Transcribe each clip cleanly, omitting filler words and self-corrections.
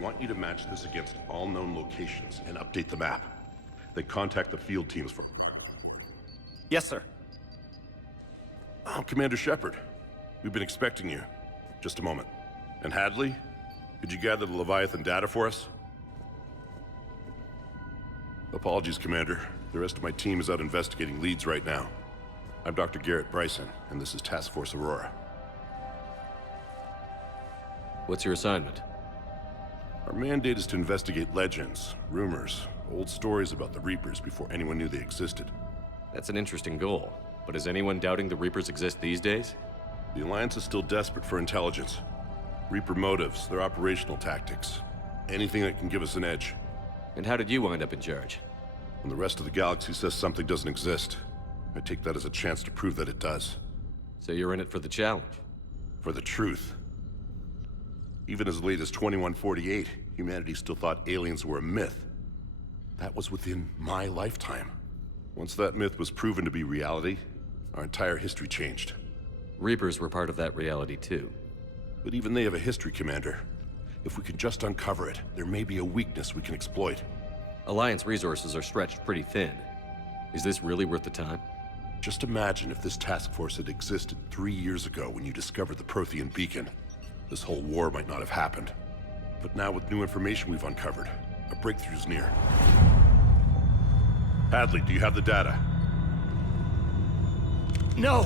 want you to match this against all known locations and update the map. Then contact the field teams from... Yes, sir. Oh, Commander Shepard. We've been expecting you. Just a moment. And Hadley? Could you gather the Leviathan data for us? Apologies, Commander. The rest of my team is out investigating leads right now. I'm Dr. Garrett Bryson, and this is Task Force Aurora. What's your assignment? Our mandate is to investigate legends, rumors, old stories about the Reapers before anyone knew they existed. That's an interesting goal, but is anyone doubting the Reapers exist these days? The Alliance is still desperate for intelligence. Reaper motives, their operational tactics. Anything that can give us an edge. And how did you wind up in charge? When the rest of the galaxy says something doesn't exist, I take that as a chance to prove that it does. So you're in it for the challenge? For the truth. Even as late as 2148, humanity still thought aliens were a myth. That was within my lifetime. Once that myth was proven to be reality, our entire history changed. Reapers were part of that reality too. But even they have a history, Commander. If we can just uncover it, there may be a weakness we can exploit. Alliance resources are stretched pretty thin. Is this really worth the time? Just imagine if this task force had existed 3 years ago when you discovered the Prothean beacon. This whole war might not have happened. But now with new information we've uncovered, a breakthrough's near. Hadley, do you have the data? No!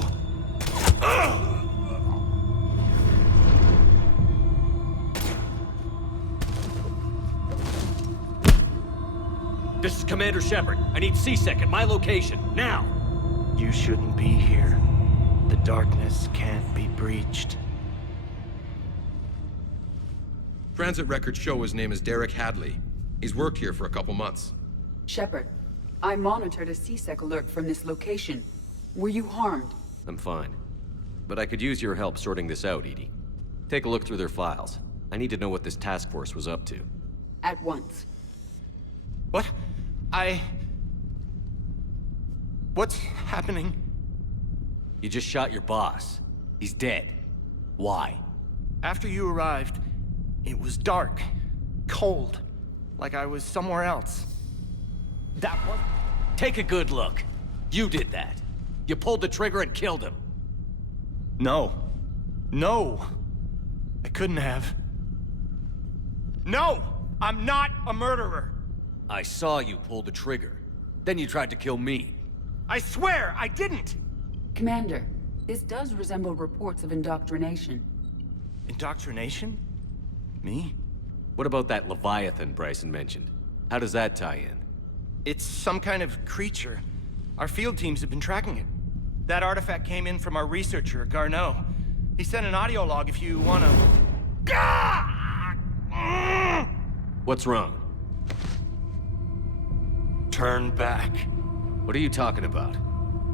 This is Commander Shepard. I need C-Sec at my location, now! You shouldn't be here. The darkness can't be breached. Transit records show his name is Derek Hadley. He's worked here for a couple months. Shepard, I monitored a C-Sec alert from this location. Were you harmed? I'm fine. But I could use your help sorting this out, EDI. Take a look through their files. I need to know what this task force was up to. At once. What? What's happening? You just shot your boss. He's dead. Why? After you arrived, it was dark, cold, like I was somewhere else. That was... Take a good look. You did that. You pulled the trigger and killed him. No. No! I couldn't have. No! I'm not a murderer! I saw you pull the trigger. Then you tried to kill me. I swear I didn't! Commander, this does resemble reports of indoctrination. Indoctrination? Me? What about that Leviathan Bryson mentioned? How does that tie in? It's some kind of creature. Our field teams have been tracking it. That artifact came in from our researcher, Garneau. He sent an audio log if you wanna... What's wrong? Turn back. What are you talking about?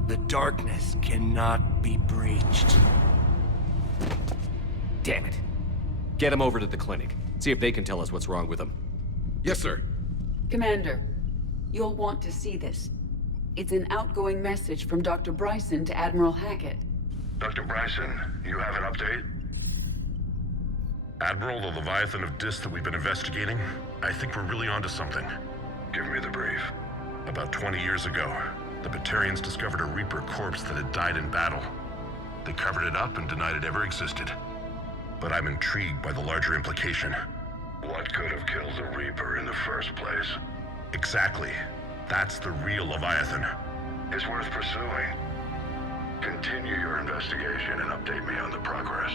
The darkness cannot be breached. Damn it. Get him over to the clinic. See if they can tell us what's wrong with him. Yes, sir. Commander, you'll want to see this. It's an outgoing message from Dr. Bryson to Admiral Hackett. Dr. Bryson, you have an update? Admiral, the Leviathan of Dis that we've been investigating, I think we're really onto something. Give me the brief. About 20 years ago, the Batarians discovered a Reaper corpse that had died in battle. They covered it up and denied it ever existed. But I'm intrigued by the larger implication. What could have killed the Reaper in the first place? Exactly. That's the real Leviathan. It's worth pursuing. Continue your investigation and update me on the progress.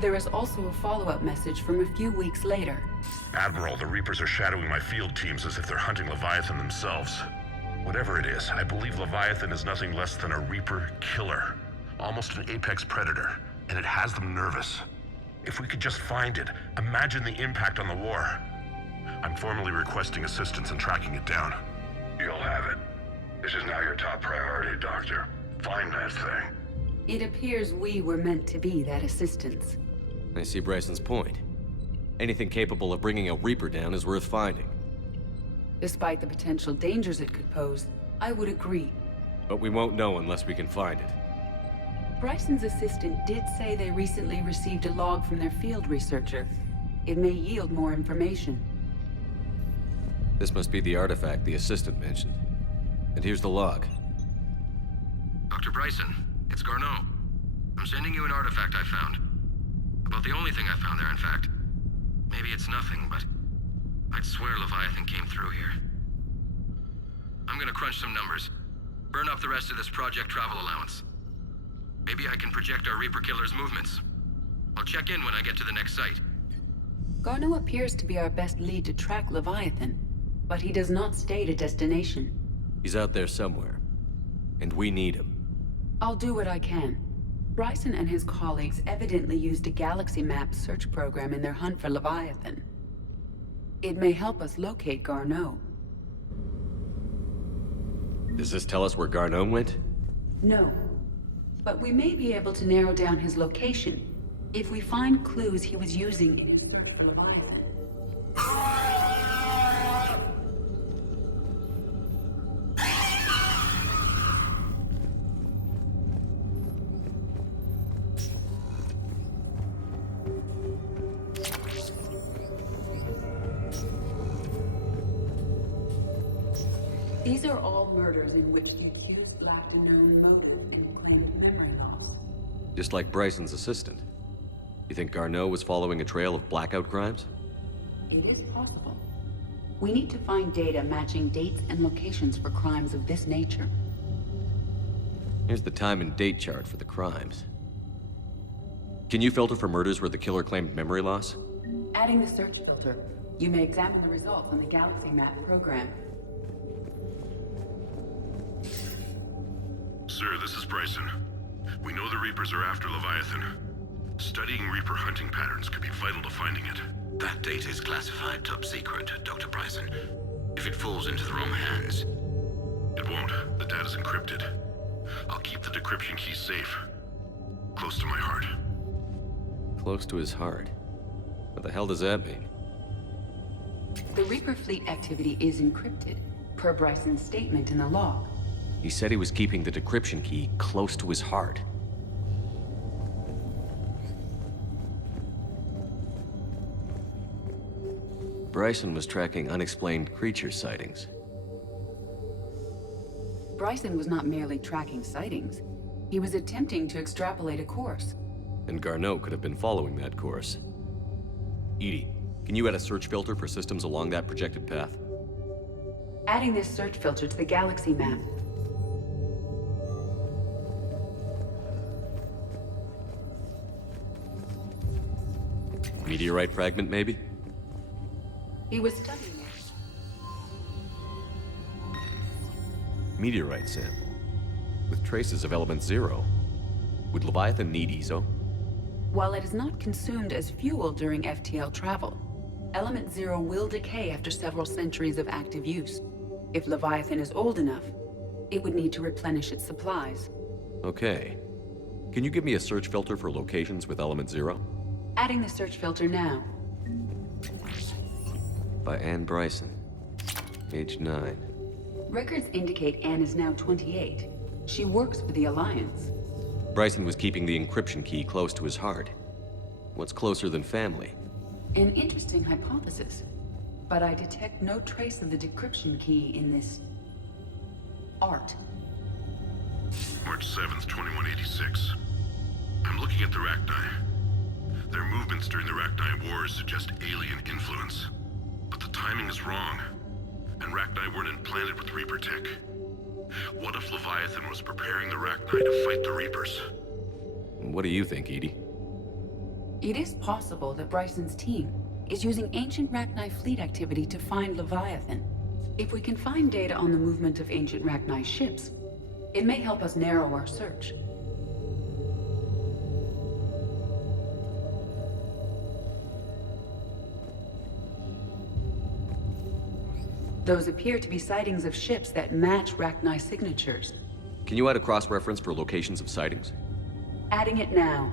There is also a follow-up message from a few weeks later. Admiral, the Reapers are shadowing my field teams as if they're hunting Leviathan themselves. Whatever it is, I believe Leviathan is nothing less than a Reaper killer. Almost an apex predator, and it has them nervous. If we could just find it, imagine the impact on the war. I'm formally requesting assistance in tracking it down. You'll have it. This is now your top priority, Doctor. Find that thing. It appears we were meant to be that assistance. I see Bryson's point. Anything capable of bringing a Reaper down is worth finding. Despite the potential dangers it could pose, I would agree. But we won't know unless we can find it. Bryson's assistant did say they recently received a log from their field researcher. It may yield more information. This must be the artifact the assistant mentioned. And here's the log. Dr. Bryson, it's Garneau. I'm sending you an artifact I found. About the only thing I found there, in fact. Maybe it's nothing, but I'd swear Leviathan came through here. I'm gonna crunch some numbers. Burn up the rest of this project travel allowance. Maybe I can project our Reaper Killer's movements. I'll check in when I get to the next site. Garneau appears to be our best lead to track Leviathan, but he does not state a destination. He's out there somewhere. And we need him. I'll do what I can. Bryson and his colleagues evidently used a galaxy map search program in their hunt for Leviathan. It may help us locate Garneau. Does this tell us where Garneau went? No. But we may be able to narrow down his location if we find clues he was using in his search for Leviathan. These are all murders in which the accused lacked a known motive and claimed memory loss. Just like Bryson's assistant. You think Garneau was following a trail of blackout crimes? It is possible. We need to find data matching dates and locations for crimes of this nature. Here's the time and date chart for the crimes. Can you filter for murders where the killer claimed memory loss? Adding the search filter, you may examine the results on the Galaxy Map program. Sir, this is Bryson. We know the Reapers are after Leviathan. Studying Reaper hunting patterns could be vital to finding it. That data is classified top secret, Dr. Bryson. If it falls into the wrong hands... It won't. The data's encrypted. I'll keep the decryption key safe. Close to my heart. Close to his heart. What the hell does that mean? The Reaper fleet activity is encrypted, per Bryson's statement in the log. He said he was keeping the decryption key close to his heart. Bryson was tracking unexplained creature sightings. Bryson was not merely tracking sightings. He was attempting to extrapolate a course. And Garneau could have been following that course. Edie, can you add a search filter for systems along that projected path? Adding this search filter to the Galaxy Map. Meteorite fragment, maybe? He was studying it. Meteorite sample. With traces of element 0. Would Leviathan need ESO? While it is not consumed as fuel during FTL travel, element 0 will decay after several centuries of active use. If Leviathan is old enough, it would need to replenish its supplies. Okay. Can you give me a search filter for locations with element 0? Adding the search filter now. By Anne Bryson. Age 9. Records indicate Anne is now 28. She works for the Alliance. Bryson was keeping the encryption key close to his heart. What's closer than family? An interesting hypothesis. But I detect no trace of the decryption key in this... art. March 7th, 2186. I'm looking at the Rachni. Their movements during the Rachni Wars suggest alien influence. But the timing is wrong. And Rachni weren't implanted with Reaper tech. What if Leviathan was preparing the Rachni to fight the Reapers? What do you think, Edie? It is possible that Bryson's team is using ancient Rachni fleet activity to find Leviathan. If we can find data on the movement of ancient Rachni ships, it may help us narrow our search. Those appear to be sightings of ships that match Rachni signatures. Can you add a cross-reference for locations of sightings? Adding it now.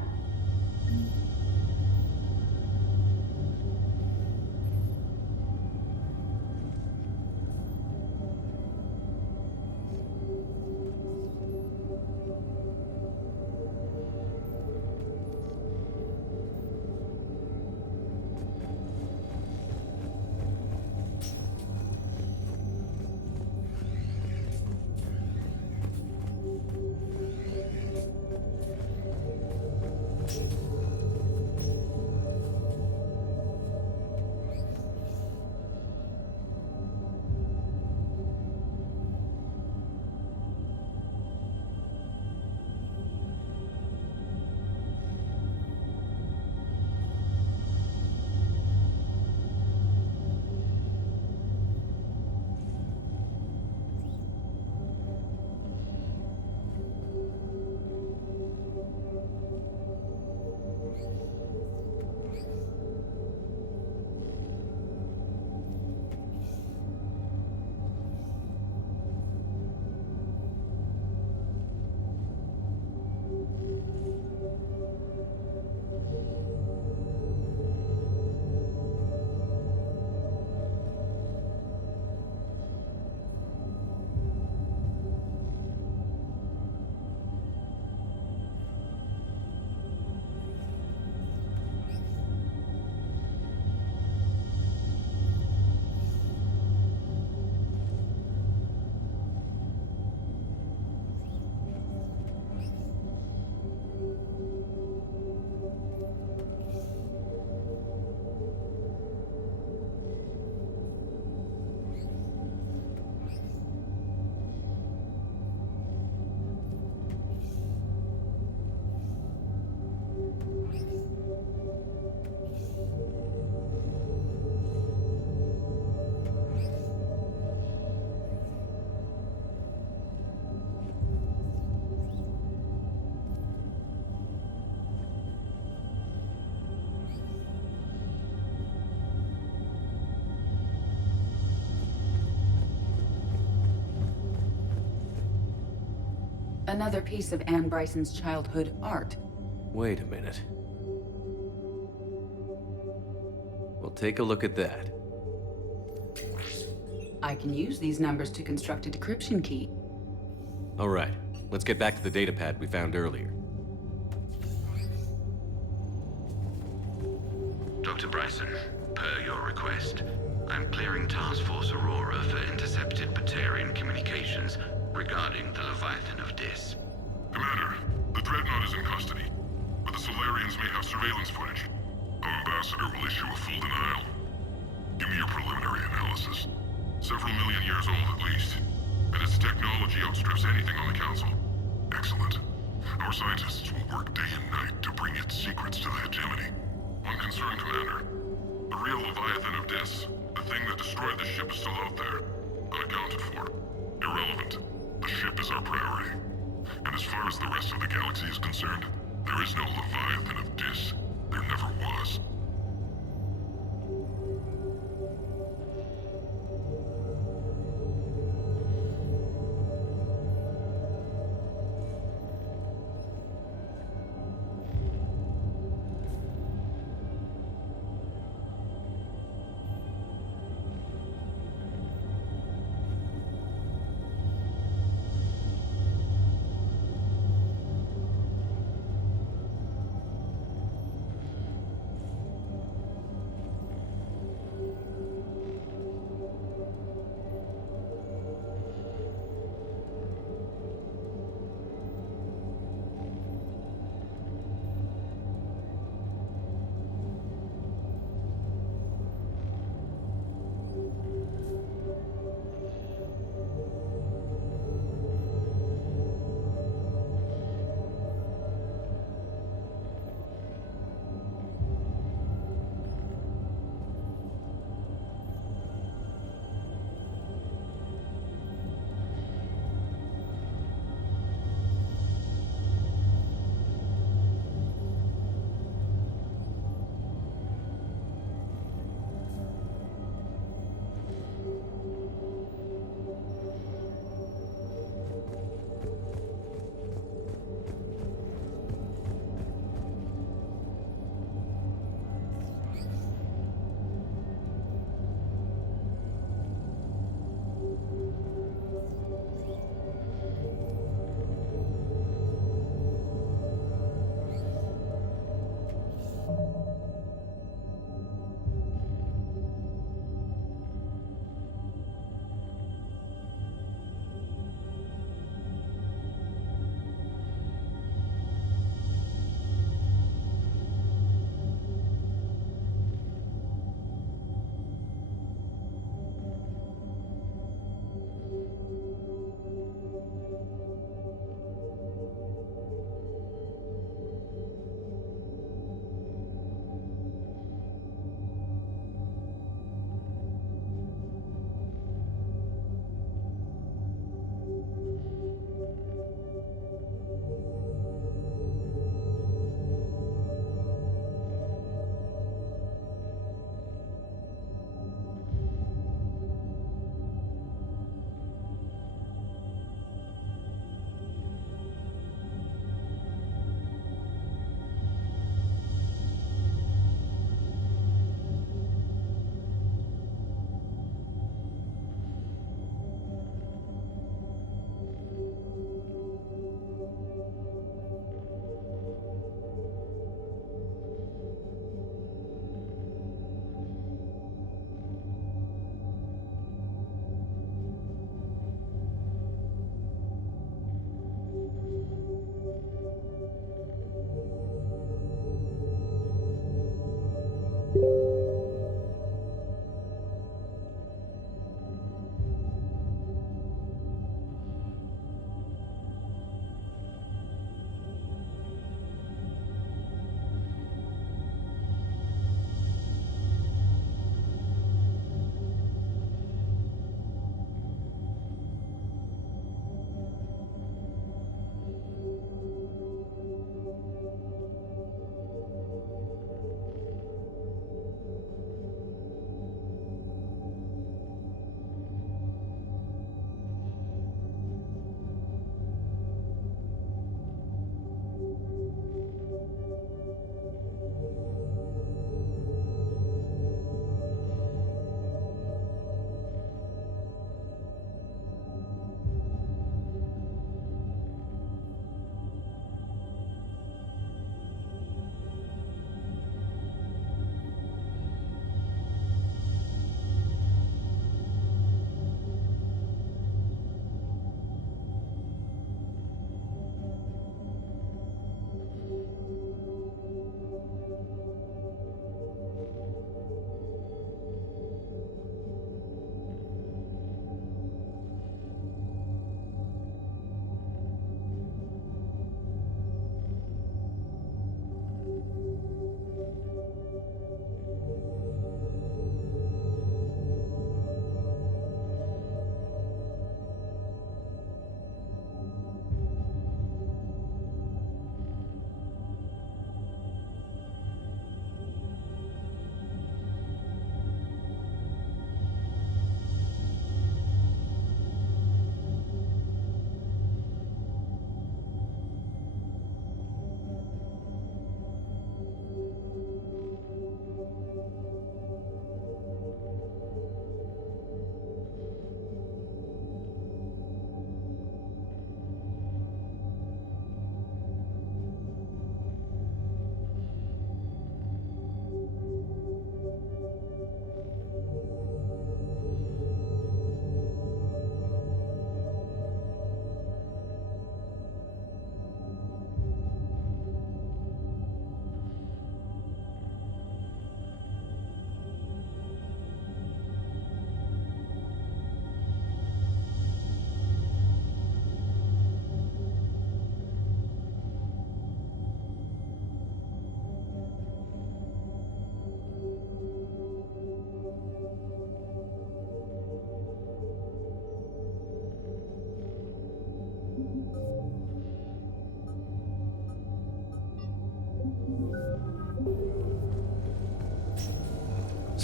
Another piece of Anne Bryson's childhood art. Wait a minute. We'll take a look at that. I can use these numbers to construct a decryption key. All right, let's get back to the datapad we found earlier. Dr. Bryson, per your request, I'm clearing Task Force Aurora for intercepted Batarian communications regarding the Leviathan of Dis. Commander, the Dreadnought is in custody, but the Solarians may have surveillance footage. Our ambassador will issue a full denial. Give me your preliminary analysis. Several million years old at least, and its technology outstrips anything on the Council. Excellent. Our scientists will work day and night to bring its secrets to the hegemony. One concern, Commander. The real Leviathan of Dis, the thing that destroyed the ship, is still out there. Unaccounted for. Irrelevant. The ship is our priority. And as far as the rest of the galaxy is concerned, there is no Leviathan of Dis. There never was.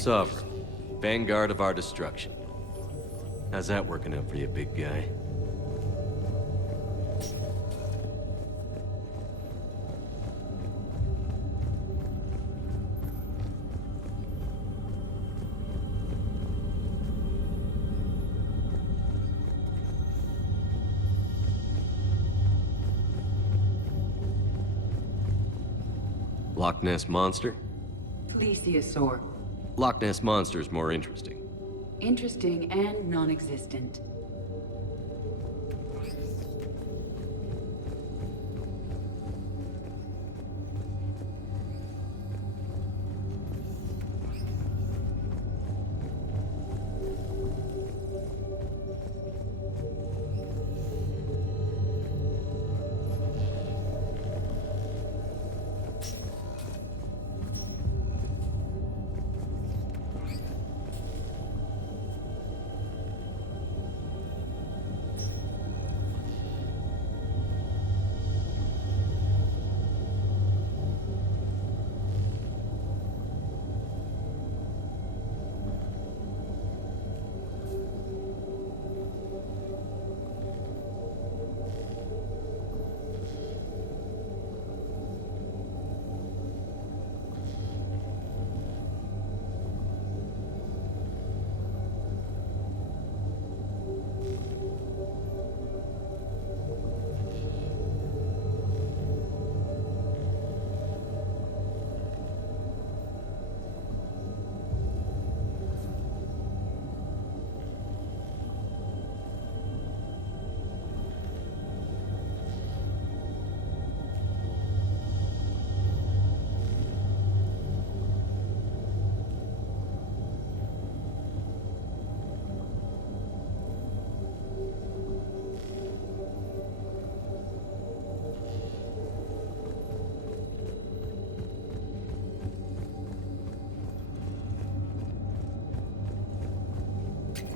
Sovereign, vanguard of our destruction. How's that working out for you, big guy? Loch Ness Monster? Plesiosaur. Loch Ness Monster's more interesting. Interesting and non-existent.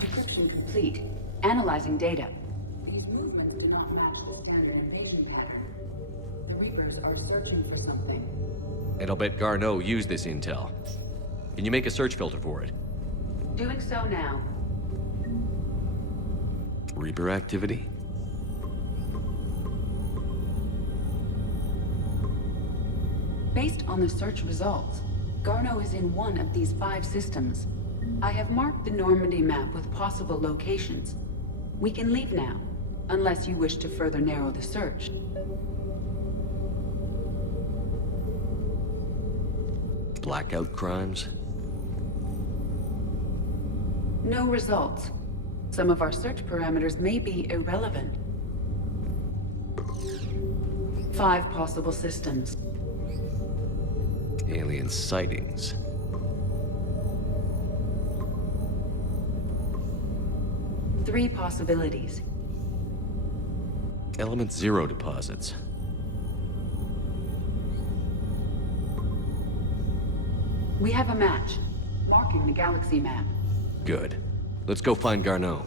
Decryption complete. Analyzing data. These movements do not match the standard invasion pattern. The Reapers are searching for something. And I'll bet Garneau used this intel. Can you make a search filter for it? Doing so now. Reaper activity? Based on the search results, Garneau is in one of these 5 systems. I have marked the Normandy map with possible locations. We can leave now, unless you wish to further narrow the search. Blackout crimes? No results. Some of our search parameters may be irrelevant. 5 possible systems. Alien sightings. Three possibilities. Element Zero deposits. We have a match, marking the galaxy map. Good. Let's go find Garneau.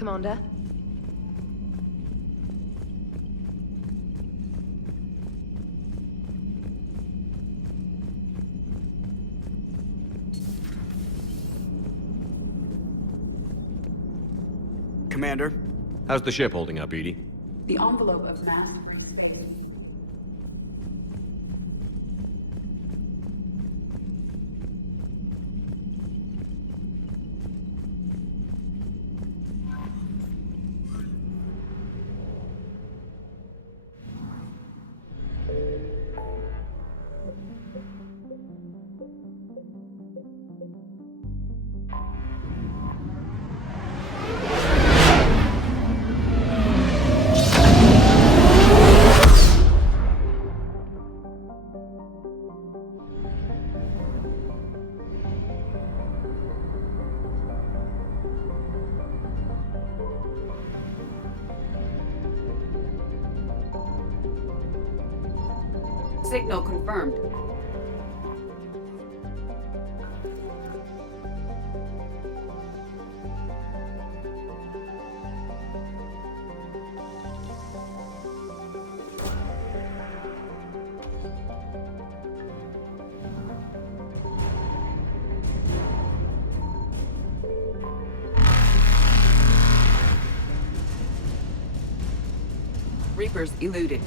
Commander. Commander? How's the ship holding up, Edie? The envelope of mass. Signal confirmed. Reapers eluded.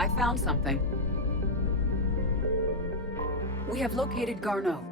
I found something. We have located Garneau.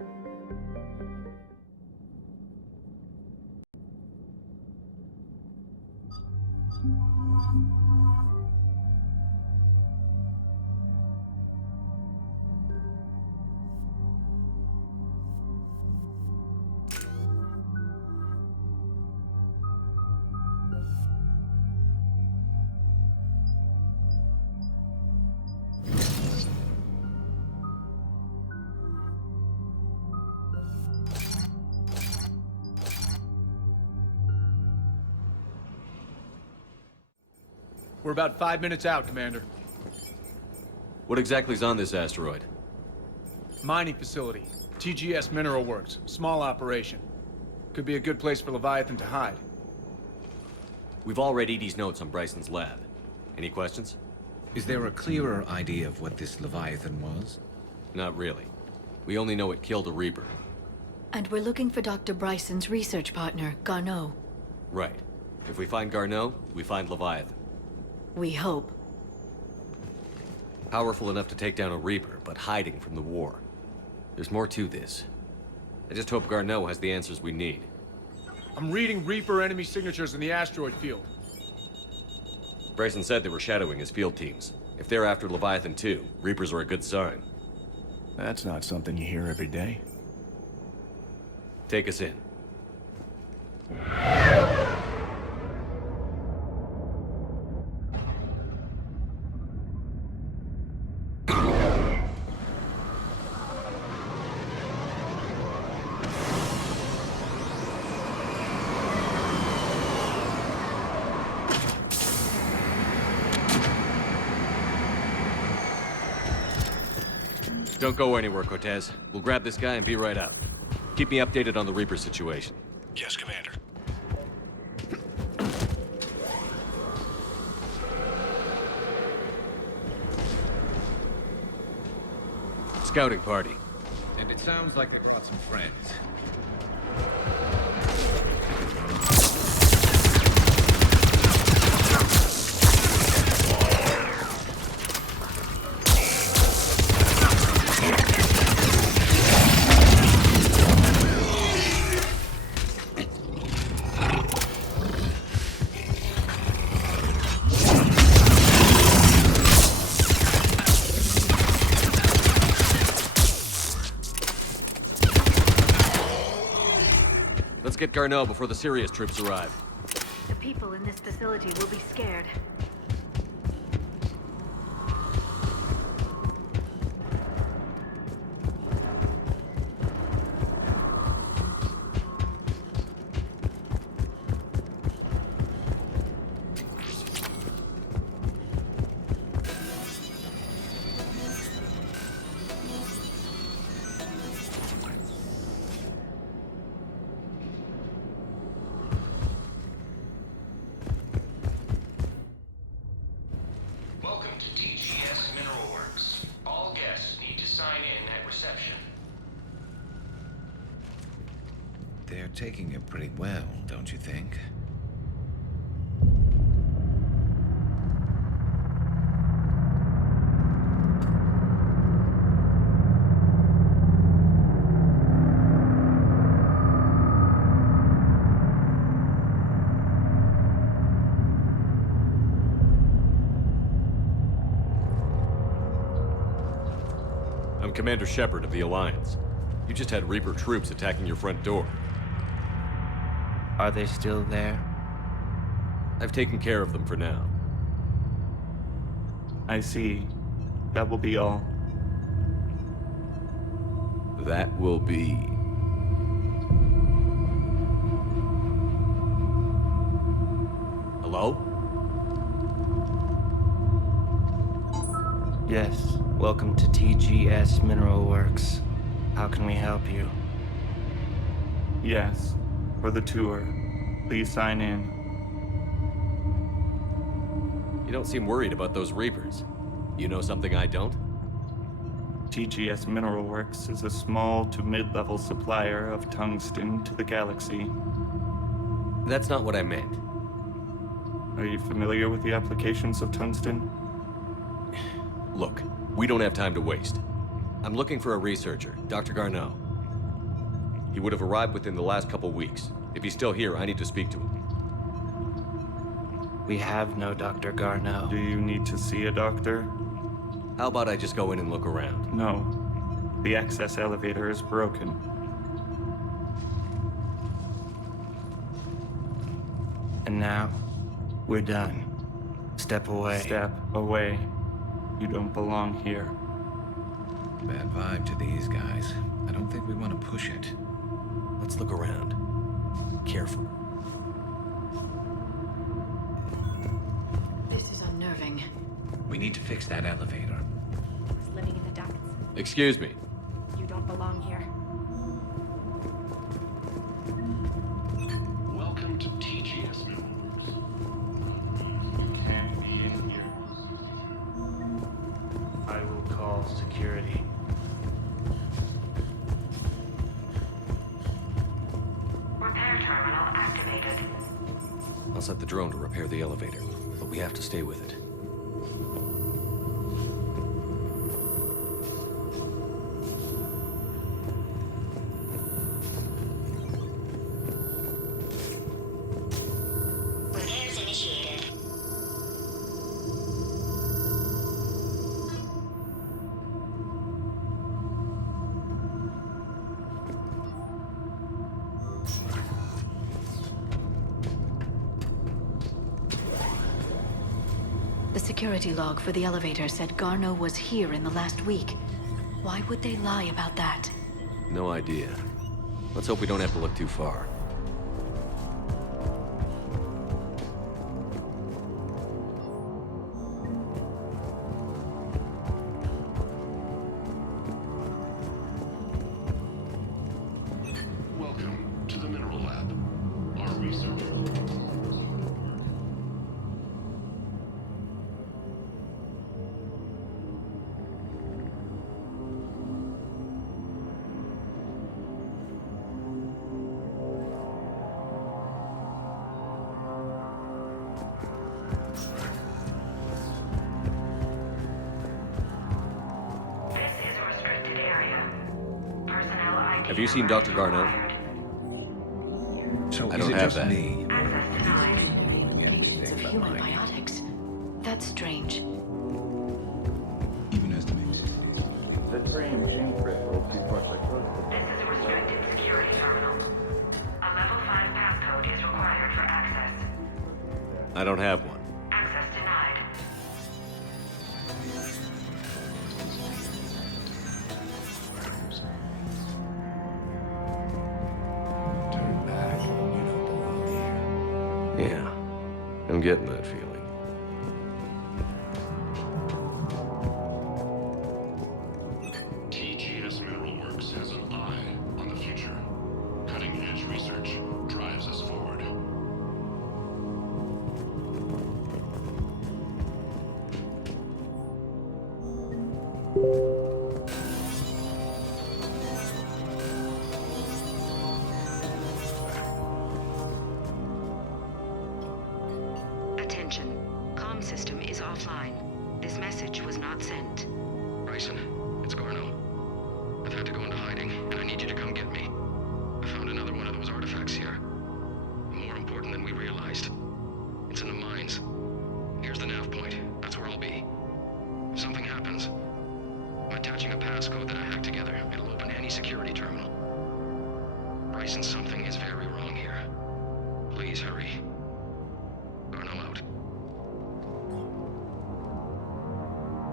We're about 5 minutes out, Commander. What exactly is on this asteroid? Mining facility. TGS Mineral Works. Small operation. Could be a good place for Leviathan to hide. We've all read Edie's notes on Bryson's lab. Any questions? Is there a clearer idea of what this Leviathan was? Not really. We only know it killed a Reaper. And we're looking for Dr. Bryson's research partner, Garneau. Right. If we find Garneau, we find Leviathan. We hope. Powerful enough to take down a Reaper, but hiding from the war. There's more to this. I just hope Garneau has the answers we need. I'm reading Reaper enemy signatures in the asteroid field. Bryson said they were shadowing his field teams. If they're after Leviathan too, Reapers are a good sign. That's not something you hear every day. Take us in. Don't go anywhere, Cortez. We'll grab this guy and be right out. Keep me updated on the Reaper situation. Yes, Commander. Scouting party. And it sounds like they've got some friends. Let's get Garneau before the Sirius troops arrive. The people in this facility will be scared. Welcome to TGS Mineral Works. All guests need to sign in at reception. They're taking it pretty well, don't you think? I'm Commander Shepard of the Alliance. You just had Reaper troops attacking your front door. Are they still there? I've taken care of them for now. I see. That will be all. That will be... Hello? Yes. Welcome to TGS Mineral Works. How can we help you? Yes. For the tour. Please sign in. You don't seem worried about those Reapers. You know something I don't? TGS Mineral Works is a small to mid-level supplier of tungsten to the galaxy. That's not what I meant. Are you familiar with the applications of tungsten? Look, we don't have time to waste. I'm looking for a researcher, Dr. Garneau. He would have arrived within the last couple weeks. If he's still here, I need to speak to him. We have no Dr. Garneau. Do you need to see a doctor? How about I just go in and look around? No. The access elevator is broken. And now, we're done. Step away. Step away. You don't belong here. Bad vibe to these guys. I don't think we want to push it. Let's look around. Careful. This is unnerving. We need to fix that elevator. Was living in the ducts. Excuse me. You don't belong here. Welcome to TGS Mineral Works. Can't be in here. I will call security. Repair terminal activated. I'll set the drone to repair the elevator, but we have to stay with it. Repairs initiated. The security log for the elevator said Garneau was here in the last week. Why would they lie about that? No idea. Let's hope we don't have to look too far. Welcome to the Mineral Lab. Our research. This is a restricted area. Personnel ID. Have you seen Dr. Garneau? So I is don't it have just that. me? Access denied. It's of human biotics. That's strange. Even estimates. The train gene crystals before This is a restricted security terminal. A level 5 I don't have one. Access denied. Turn back. You don't belong here. Yeah, I'm getting that feeling. TGS Mineral Works has an eye on the future. Cutting-edge research drives us forward. Attention. Comm system is offline. This message was not sent. Bryson, it's Garno. I've had to go into hiding, and I need you to come get me. I found another one of those artifacts here. More important than we realized. It's in the mines. Here's the nav point. That's where I'll be. If something happens, I'm attaching a passcode that I hacked together. It'll open any security terminal. Bryson, something is very wrong here. Please hurry. Garno out.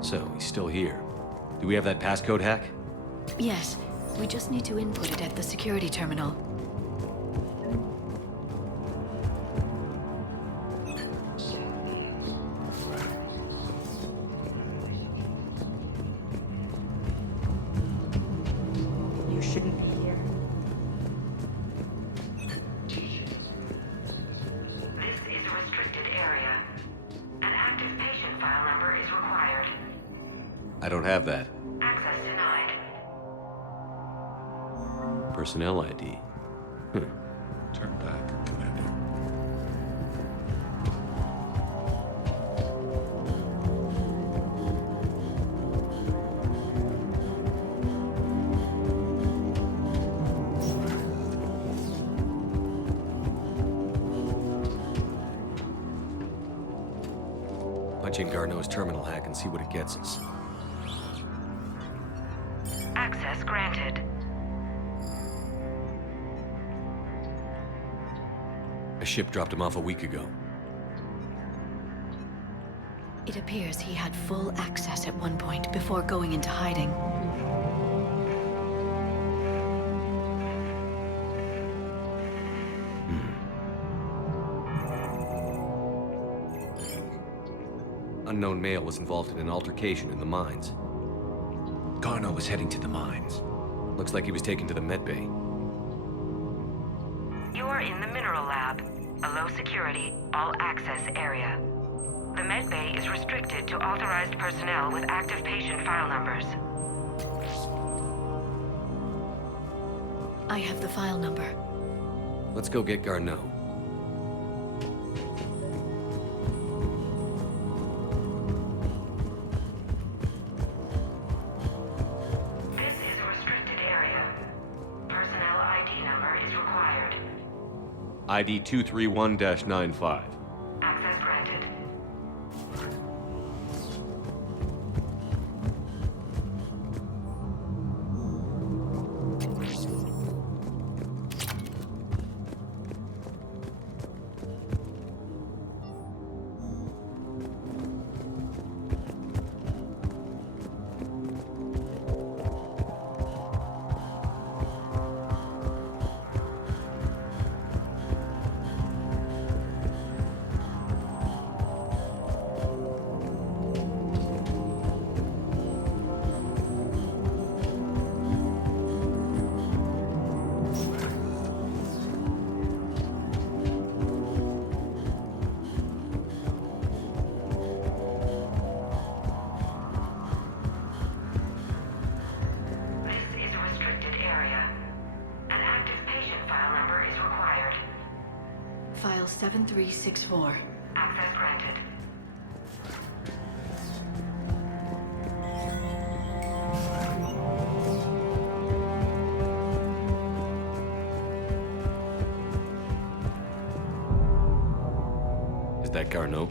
So, he's still here. Do we have that passcode hack? Yes, we just need to input it at the security terminal. You shouldn't be here. This is a restricted area. An active patient file number is required. I don't have that. Access denied. Personnel ID. Turn back, Commander. Punch in Garneau's terminal hack and see what it gets us. Access granted. A ship dropped him off a week ago. It appears he had full access at one point before going into hiding. Unknown male was involved in an altercation in the mines. Garno was heading to the mines. Looks like he was taken to the medbay. You are in the mineral lab, a low security, all access area. The medbay is restricted to authorized personnel with active patient file numbers. I have the file number. Let's go get Garneau. This is a restricted area. Personnel ID number is required. ID 231-95. Access granted. This is a restricted area. An active patient file number is required. File 7364. Access granted. Is that Garneau?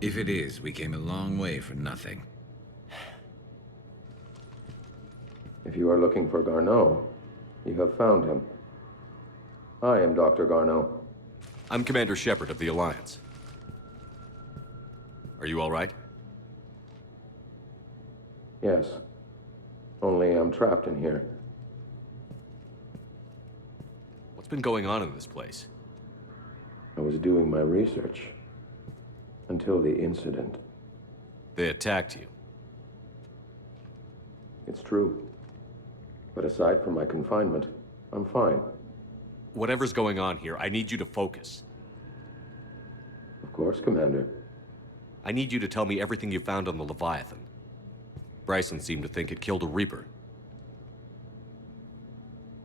If it is, we came a long way for nothing. If you are looking for Garneau, you have found him. I am Dr. Garneau. I'm Commander Shepard of the Alliance. Are you all right? Yes. Only I'm trapped in here. What's been going on in this place? I was doing my research. Until the incident. They attacked you. It's true. But aside from my confinement, I'm fine. Whatever's going on here, I need you to focus. Of course, Commander. I need you to tell me everything you found on the Leviathan. Bryson seemed to think it killed a Reaper.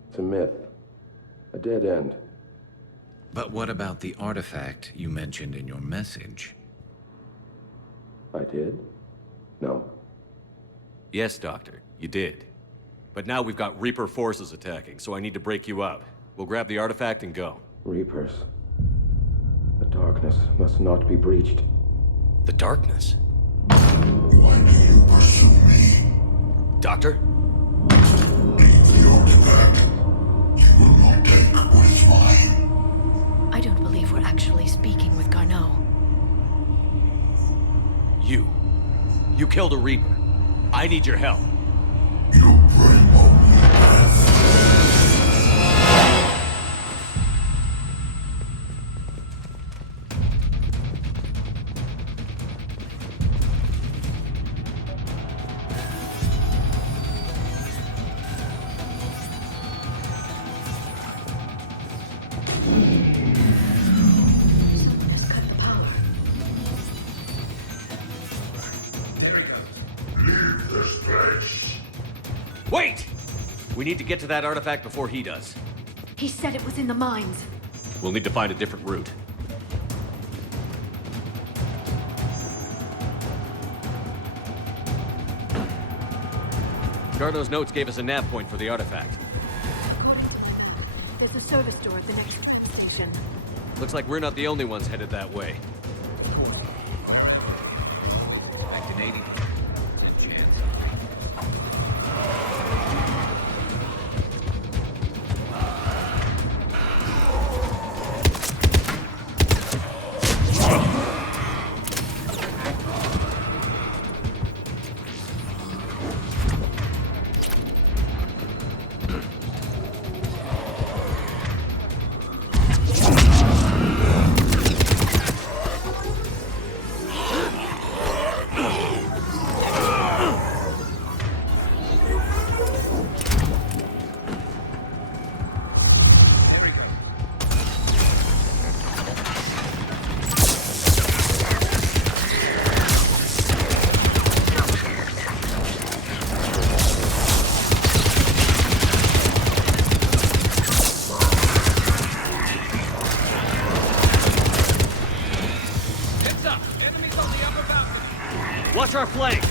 It's a myth. A dead end. But what about the artifact you mentioned in your message? I did? No. Yes, Doctor, you did. But now we've got Reaper forces attacking, so I need to break you out. We'll grab the artifact and go. Reapers. The darkness must not be breached. The darkness? Why do you pursue me? Doctor? Leave the artifact. You will not take what is mine. I don't believe we're actually speaking with Garneau. You killed a Reaper. I need your help. You bring only death. Leave this place. Wait! We need to get to that artifact before he does. He said it was in the mines. We'll need to find a different route. Garneau's notes gave us a nav point for the artifact. There's a service door at the next station. Looks like we're not the only ones headed that way. Activating. 10 chance. Watch our flank!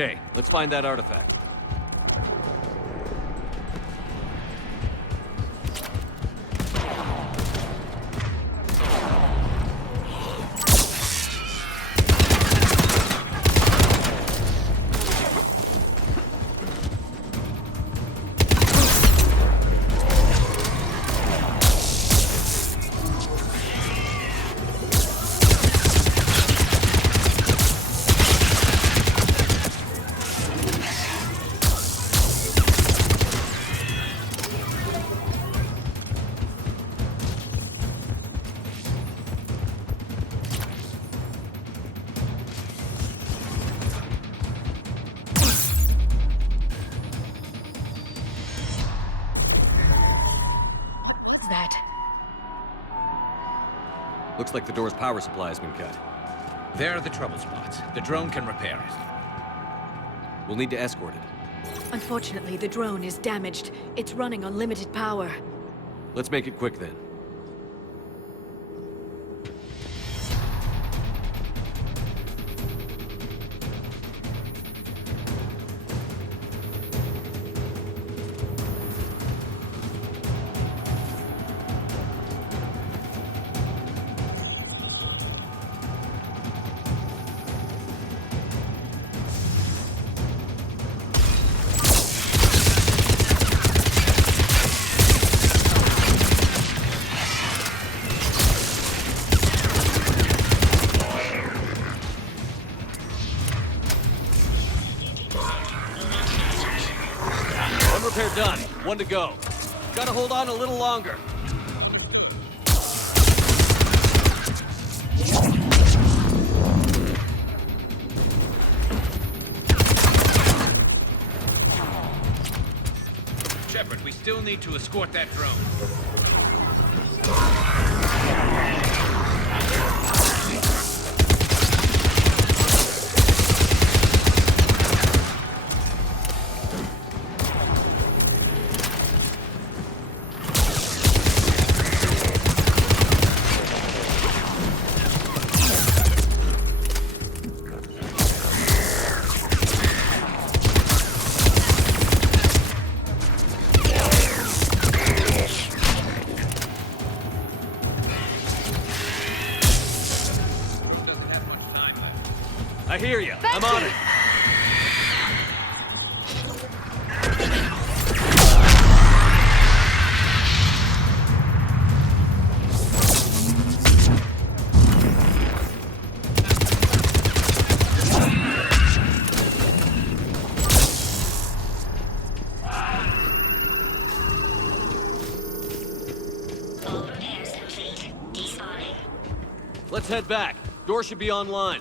Okay, let's find that artifact. Looks like the door's power supply has been cut. There are the trouble spots. The drone can repair it. We'll need to escort it. Unfortunately, the drone is damaged. It's running on limited power. Let's make it quick then. Repair done. One to go. Gotta hold on a little longer. Shepard, we still need to escort that drone. I hear you. I'm on it. Let's head back. Door should be online.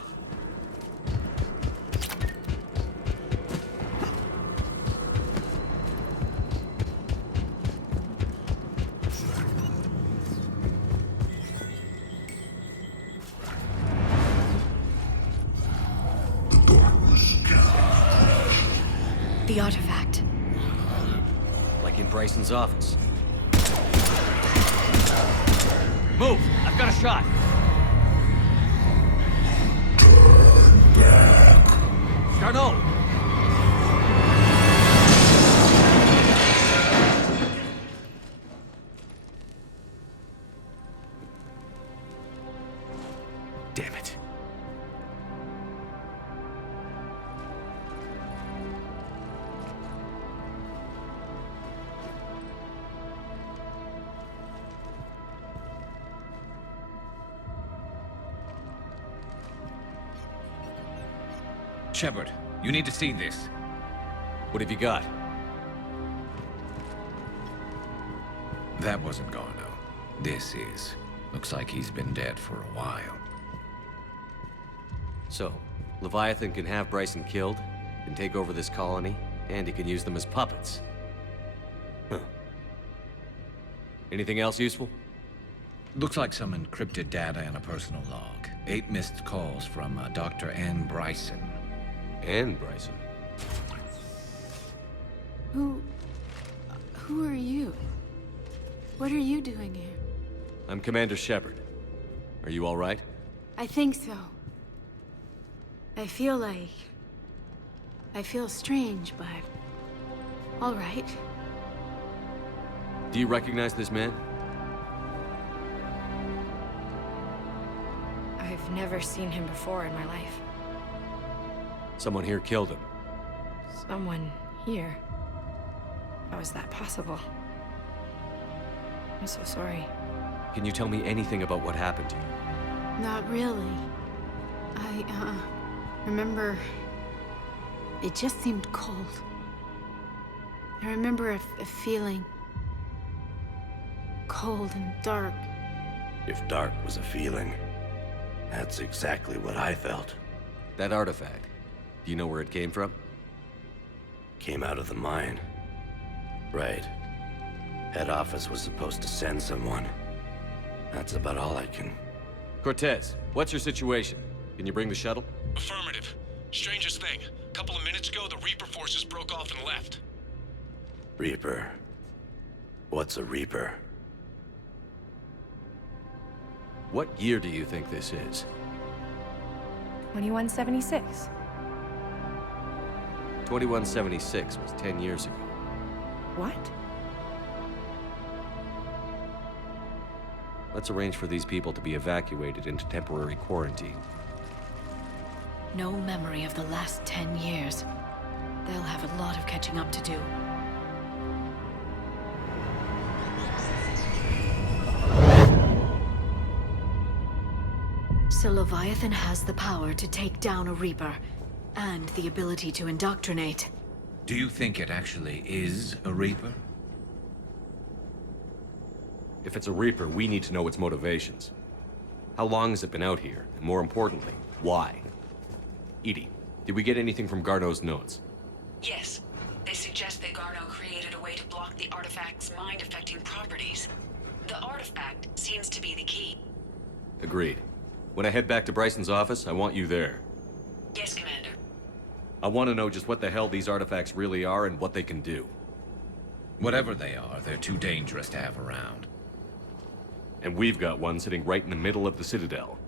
The artifact. Like in Bryson's office. Move! I've got a shot! Turn back. Garneau! Damn it. Shepard, you need to see this. What have you got? That wasn't Garneau. This is. Looks like he's been dead for a while. So, Leviathan can have Bryson killed, can take over this colony, and he can use them as puppets. Huh. Anything else useful? Looks like some encrypted data and a personal log. 8 missed calls from Dr. Ann Bryson. Ann Bryson? Who are you? What are you doing here? I'm Commander Shepard. Are you all right? I think so. I feel like I feel strange, but... all right. Do you recognize this man? I've never seen him before in my life. Someone here killed him. Someone here. How is that possible? I'm so sorry. Can you tell me anything about what happened to you? Not really. I, remember... it just seemed cold. I remember a feeling... cold and dark. If dark was a feeling, that's exactly what I felt. That artifact, do you know where it came from? Came out of the mine. Right. Head office was supposed to send someone. That's about all I can... Cortez, what's your situation? Can you bring the shuttle? Affirmative. Strangest thing. A couple of minutes ago, the Reaper forces broke off and left. Reaper. What's a Reaper? What year do you think this is? 2176. 2176 was 10 years ago. What? Let's arrange for these people to be evacuated into temporary quarantine. No memory of the last 10 years. They'll have a lot of catching up to do. So Leviathan has the power to take down a Reaper, and the ability to indoctrinate. Do you think it actually is a Reaper? If it's a Reaper, we need to know its motivations. How long has it been out here? And more importantly, why? Edie, did we get anything from Garneau's notes? Yes. They suggest that Garneau created a way to block the artifact's mind-affecting properties. The artifact seems to be the key. Agreed. When I head back to Bryson's office, I want you there. Yes, Commander. I want to know just what the hell these artifacts really are and what they can do. Whatever they are, they're too dangerous to have around. And we've got one sitting right in the middle of the Citadel.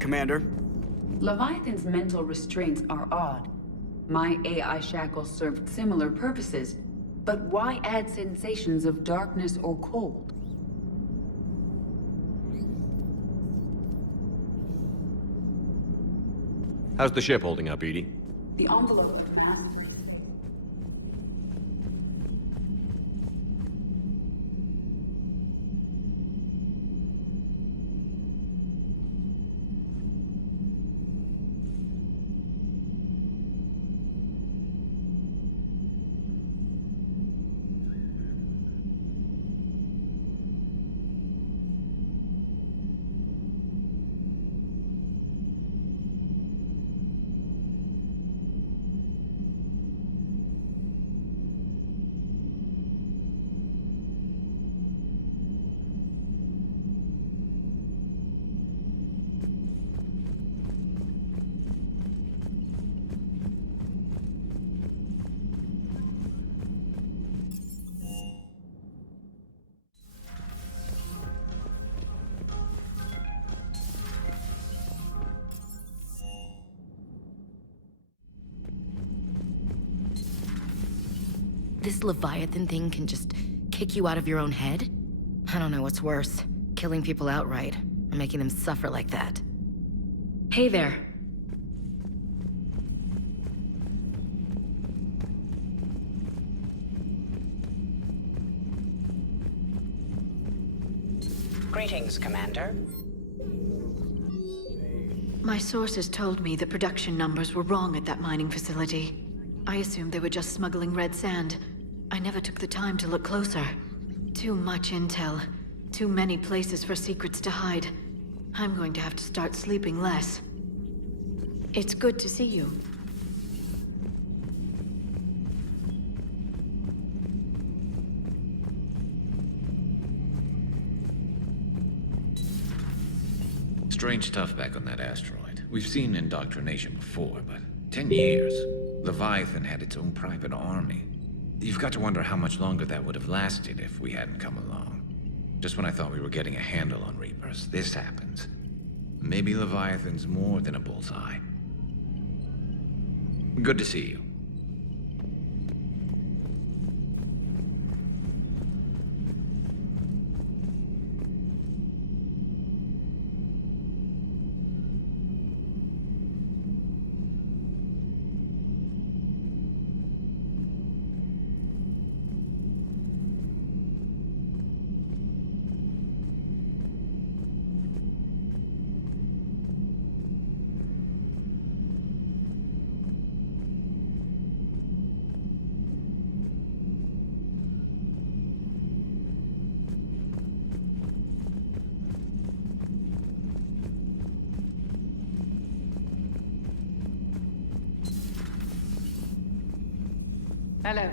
Commander? Leviathan's mental restraints are odd. My AI shackles served similar purposes, but why add sensations of darkness or cold? How's the ship holding up, Edie? The envelope for mass... This Leviathan thing can just kick you out of your own head? I don't know what's worse, killing people outright, or making them suffer like that. Hey there. Greetings, Commander. My sources told me the production numbers were wrong at that mining facility. I assumed they were just smuggling red sand. I never took the time to look closer. Too much intel. Too many places for secrets to hide. I'm going to have to start sleeping less. It's good to see you. Strange stuff back on that asteroid. We've seen indoctrination before, but 10 years. Leviathan had its own private army. You've got to wonder how much longer that would have lasted if we hadn't come along. Just when I thought we were getting a handle on Reapers, this happens. Maybe Leviathan's more than a bullseye. Good to see you. Hello.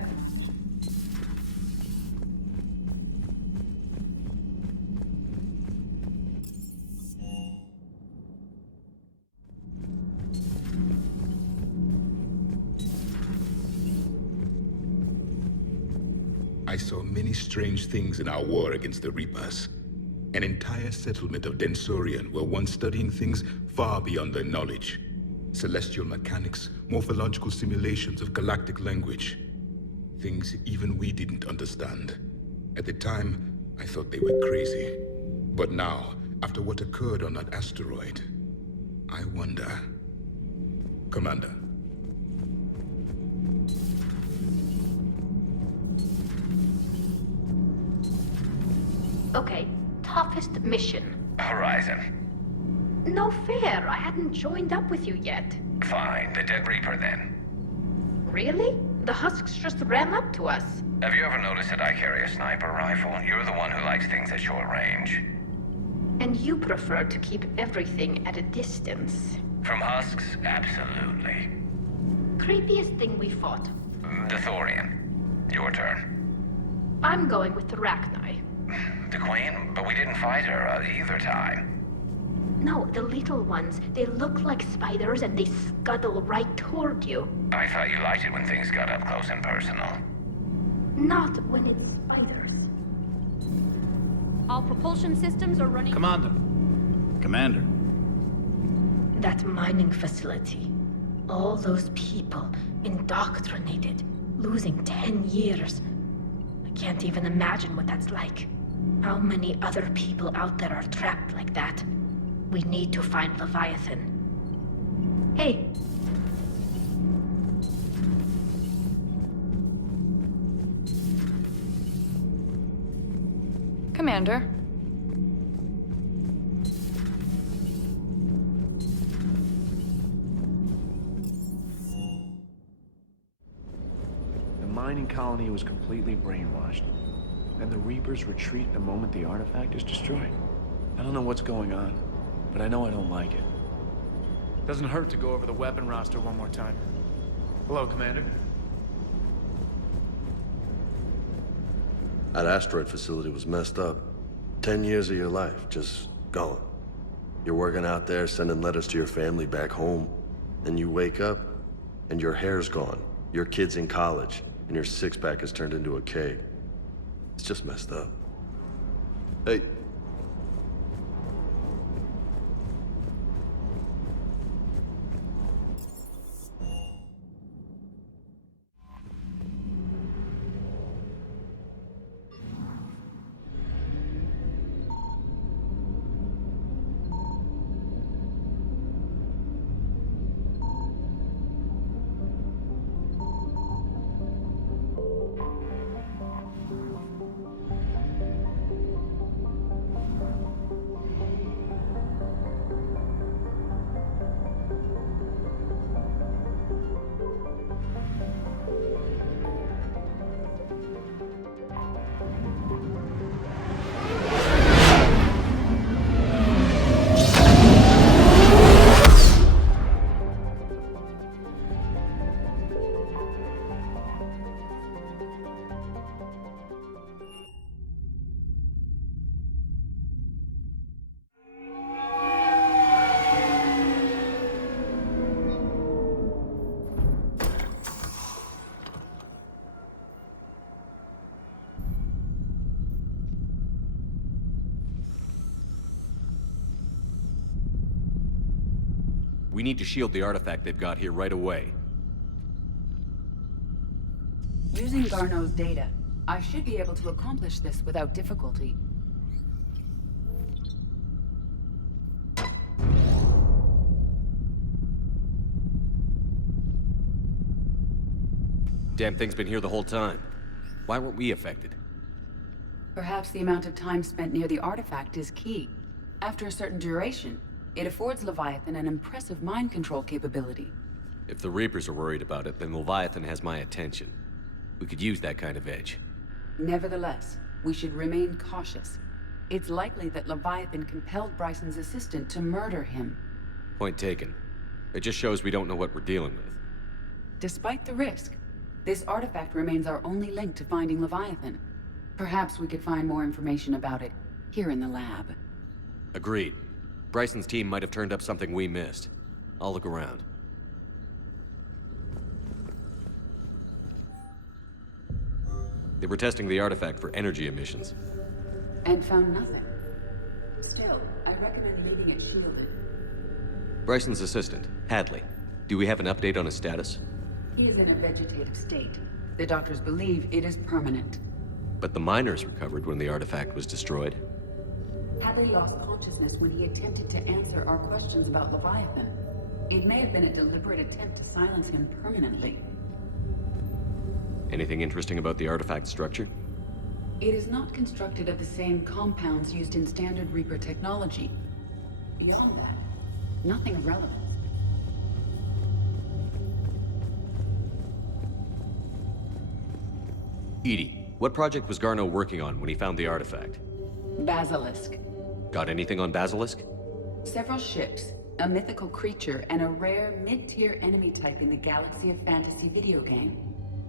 I saw many strange things in our war against the Reapers. An entire settlement of Densorian were once studying things far beyond their knowledge. Celestial mechanics, morphological simulations of galactic language. Things even we didn't understand. At the time, I thought they were crazy. But now, after what occurred on that asteroid, I wonder. Commander. Okay, toughest mission. Horizon. No fair, I hadn't joined up with you yet. Fine, the Dead Reaper then. Really? The Husks just ran up to us. Have you ever noticed that I carry a sniper rifle? You're the one who likes things at short range. And you prefer to keep everything at a distance. From Husks? Absolutely. Creepiest thing we fought. The Thorian. Your turn. I'm going with the Rachni. The Queen? But we didn't fight her either time. No, the little ones. They look like spiders and they scuttle right toward you. I thought you liked it when things got up close and personal. Not when it's spiders. All propulsion systems are running... Commander. Commander. That mining facility. All those people, indoctrinated, losing 10 years. I can't even imagine what that's like. How many other people out there are trapped like that? We need to find Leviathan. Hey! Commander. The mining colony was completely brainwashed, and the Reapers retreat the moment the artifact is destroyed. I don't know what's going on, but I know I don't like it. Doesn't hurt to go over the weapon roster one more time. Hello, Commander. That asteroid facility was messed up. 10 years of your life, just gone. You're working out there, sending letters to your family back home, and you wake up, and your hair's gone. Your kid's in college, and your six-pack has turned into a keg. It's just messed up. Hey. We need to shield the artifact they've got here right away. Using Garneau's data, I should be able to accomplish this without difficulty. Damn thing's been here the whole time. Why weren't we affected? Perhaps the amount of time spent near the artifact is key. After a certain duration, it affords Leviathan an impressive mind control capability. If the Reapers are worried about it, then Leviathan has my attention. We could use that kind of edge. Nevertheless, we should remain cautious. It's likely that Leviathan compelled Bryson's assistant to murder him. Point taken. It just shows we don't know what we're dealing with. Despite the risk, this artifact remains our only link to finding Leviathan. Perhaps we could find more information about it here in the lab. Agreed. Bryson's team might have turned up something we missed. I'll look around. They were testing the artifact for energy emissions. And found nothing. Still, I recommend leaving it shielded. Bryson's assistant, Hadley. Do we have an update on his status? He is in a vegetative state. The doctors believe it is permanent. But the miners recovered when the artifact was destroyed. Hadley lost consciousness when he attempted to answer our questions about Leviathan. It may have been a deliberate attempt to silence him permanently. Anything interesting about the artifact structure? It is not constructed of the same compounds used in standard Reaper technology. Beyond that, nothing of relevance. Edie, what project was Garneau working on when he found the artifact? Basilisk. Got anything on Basilisk? Several ships, a mythical creature, and a rare mid-tier enemy type in the Galaxy of Fantasy video game.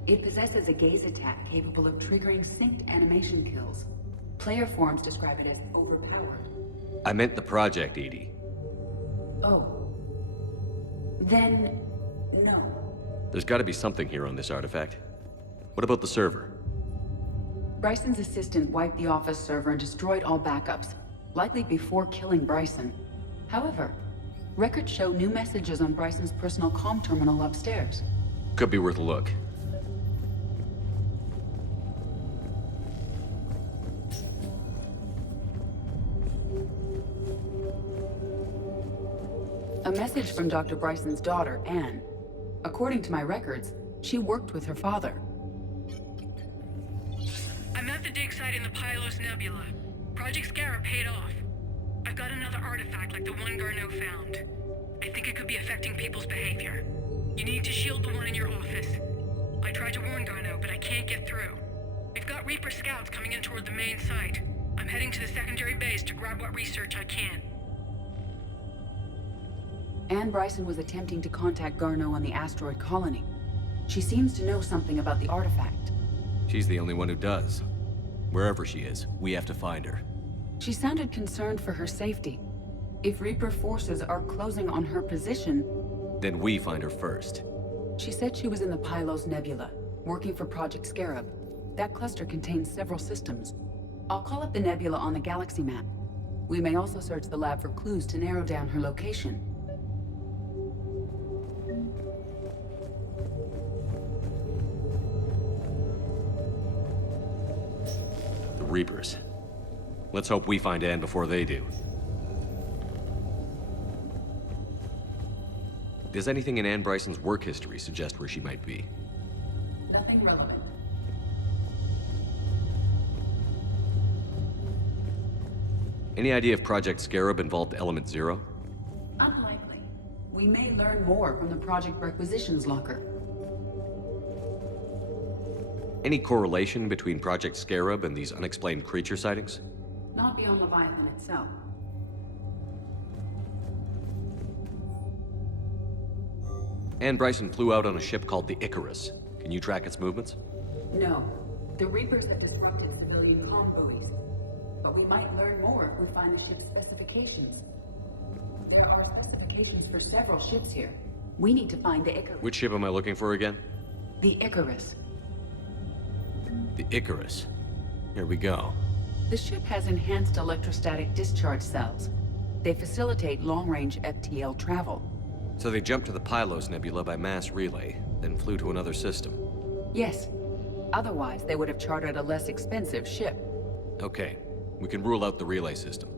It possesses a gaze attack capable of triggering synced animation kills. Player forums describe it as overpowered. I meant the project, Edie. Oh. Then, no. There's gotta be something here on this artifact. What about the server? Bryson's assistant wiped the office server and destroyed all backups, likely before killing Bryson. However, records show new messages on Bryson's personal comm terminal upstairs. Could be worth a look. A message from Dr. Bryson's daughter, Anne. According to my records, she worked with her father. I'm at the dig site in the Pylos Nebula. Project Scarab paid off. I've got another artifact like the one Garneau found. I think it could be affecting people's behavior. You need to shield the one in your office. I tried to warn Garneau, but I can't get through. We've got Reaper scouts coming in toward the main site. I'm heading to the secondary base to grab what research I can. Anne Bryson was attempting to contact Garneau on the asteroid colony. She seems to know something about the artifact. She's the only one who does. Wherever she is, we have to find her. She sounded concerned for her safety. If Reaper forces are closing on her position... Then we find her first. She said she was in the Pylos Nebula, working for Project Scarab. That cluster contains several systems. I'll call up the nebula on the galaxy map. We may also search the lab for clues to narrow down her location. The Reapers. Let's hope we find Anne before they do. Does anything in Anne Bryson's work history suggest where she might be? Nothing relevant. Any idea if Project Scarab involved Element Zero? Unlikely. We may learn more from the Project Requisitions Locker. Any correlation between Project Scarab and these unexplained creature sightings? Not beyond Leviathan itself. Anne Bryson flew out on a ship called the Icarus. Can you track its movements? No. The Reapers that disrupted civilian comm buoys. But we might learn more if we find the ship's specifications. There are specifications for several ships here. We need to find the Icarus. Which ship am I looking for again? The Icarus. The Icarus. Here we go. The ship has enhanced electrostatic discharge cells. They facilitate long-range FTL travel. So they jumped to the Pylos Nebula by mass relay, then flew to another system. Yes. Otherwise, they would have chartered a less expensive ship. Okay, we can rule out the relay system.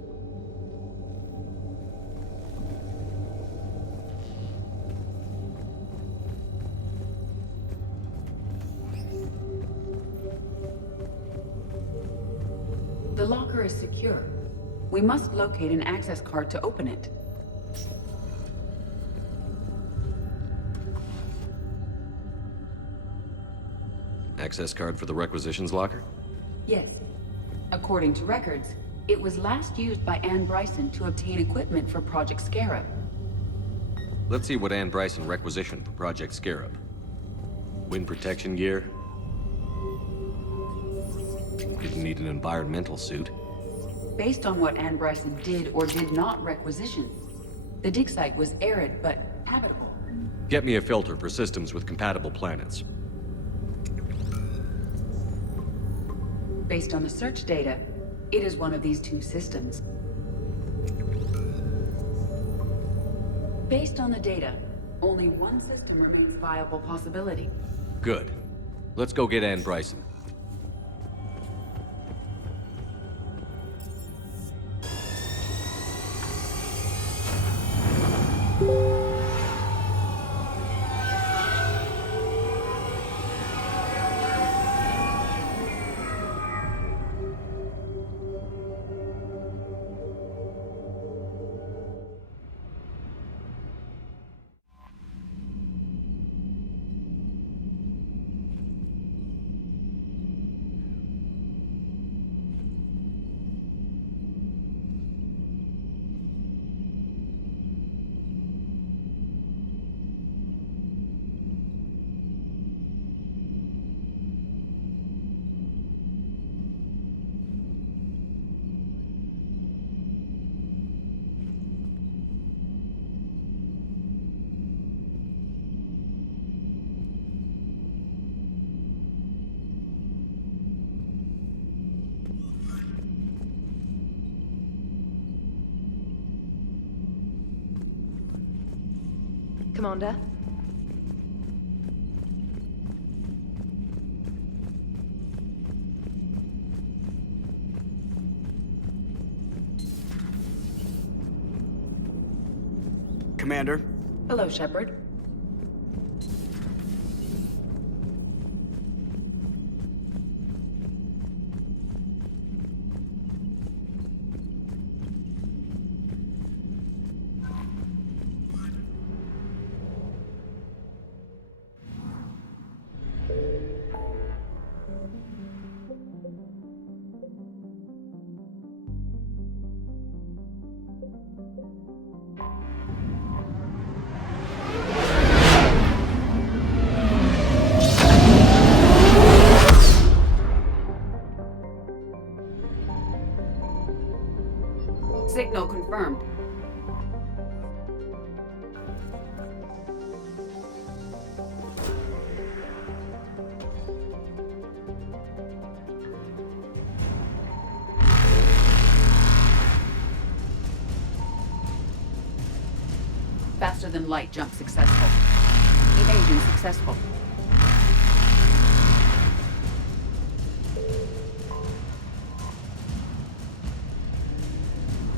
The locker is secure. We must locate an access card to open it. Access card for the requisitions locker? Yes. According to records, it was last used by Anne Bryson to obtain equipment for Project Scarab. Let's see what Anne Bryson requisitioned for Project Scarab. Wind protection gear. Didn't need an environmental suit. Based on what Anne Bryson did or did not requisition, the dig site was arid but habitable. Get me a filter for systems with compatible planets. Based on the search data, it is one of these two systems. Based on the data, only one system remains a viable possibility. Good. Let's go get Anne Bryson. Commander? Commander? Hello, Shepard. Signal confirmed. Faster than light jump successful. Evasion successful.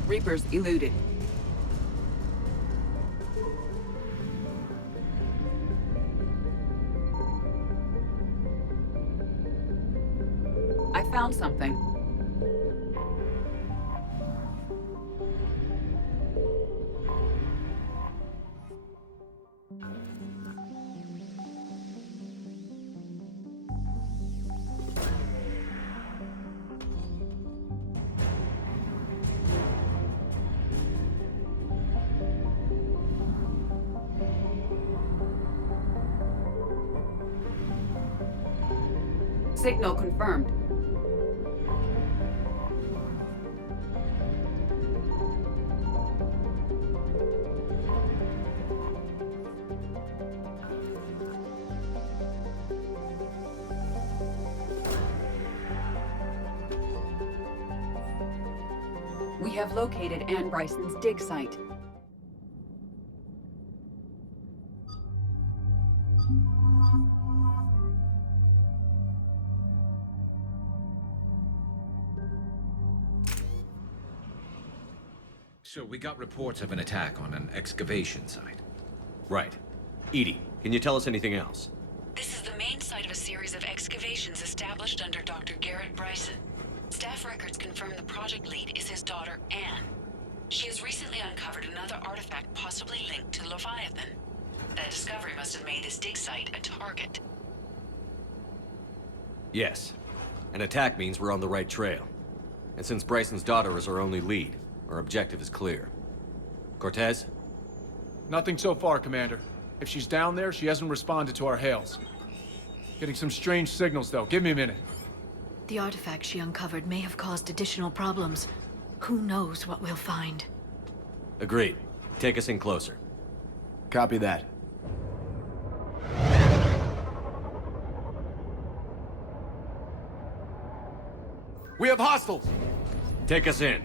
Reapers eluded. I found something. Signal confirmed. We have located Anne Bryson's dig site. So we got reports of an attack on an excavation site. Right. Edie, can you tell us anything else? This is the main site of a series of excavations established under Dr. Garrett Bryson. Staff records confirm the project lead is his daughter, Anne. She has recently uncovered another artifact possibly linked to Leviathan. That discovery must have made this dig site a target. Yes. An attack means we're on the right trail. And since Bryson's daughter is our only lead, our objective is clear. Cortez? Nothing so far, Commander. If she's down there, she hasn't responded to our hails. Getting some strange signals, though. Give me a minute. The artifact she uncovered may have caused additional problems. Who knows what we'll find? Agreed. Take us in closer. Copy that. We have hostiles! Take us in.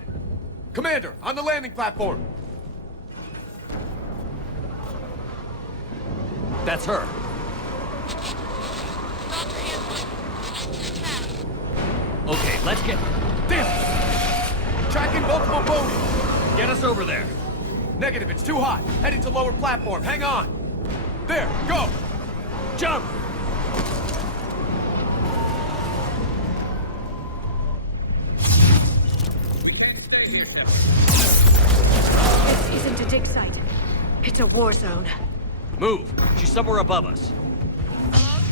Commander, on the landing platform! That's her. Okay, let's get... Damn! Tracking multiple bodies! Get us over there. Negative, it's too hot. Heading to lower platform, hang on! There, go! Jump! This isn't a dig site. It's a war zone. Move! She's somewhere above us. Hello?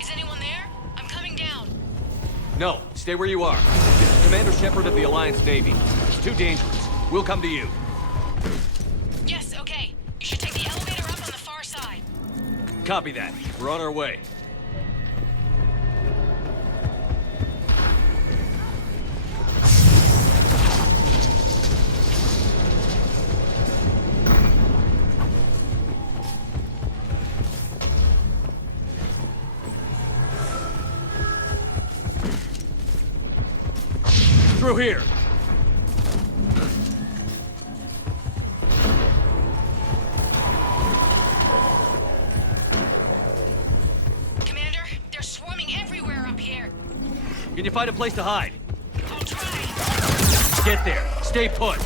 Is anyone there? I'm coming down. No, stay where you are. This is Commander Shepard of the Alliance Navy. It's too dangerous. We'll come to you. Yes, okay. You should take the elevator up on the far side. Copy that. We're on our way. Through here. Commander, they're swarming everywhere up here. Can you find a place to hide? I'll try. Get there. Stay put.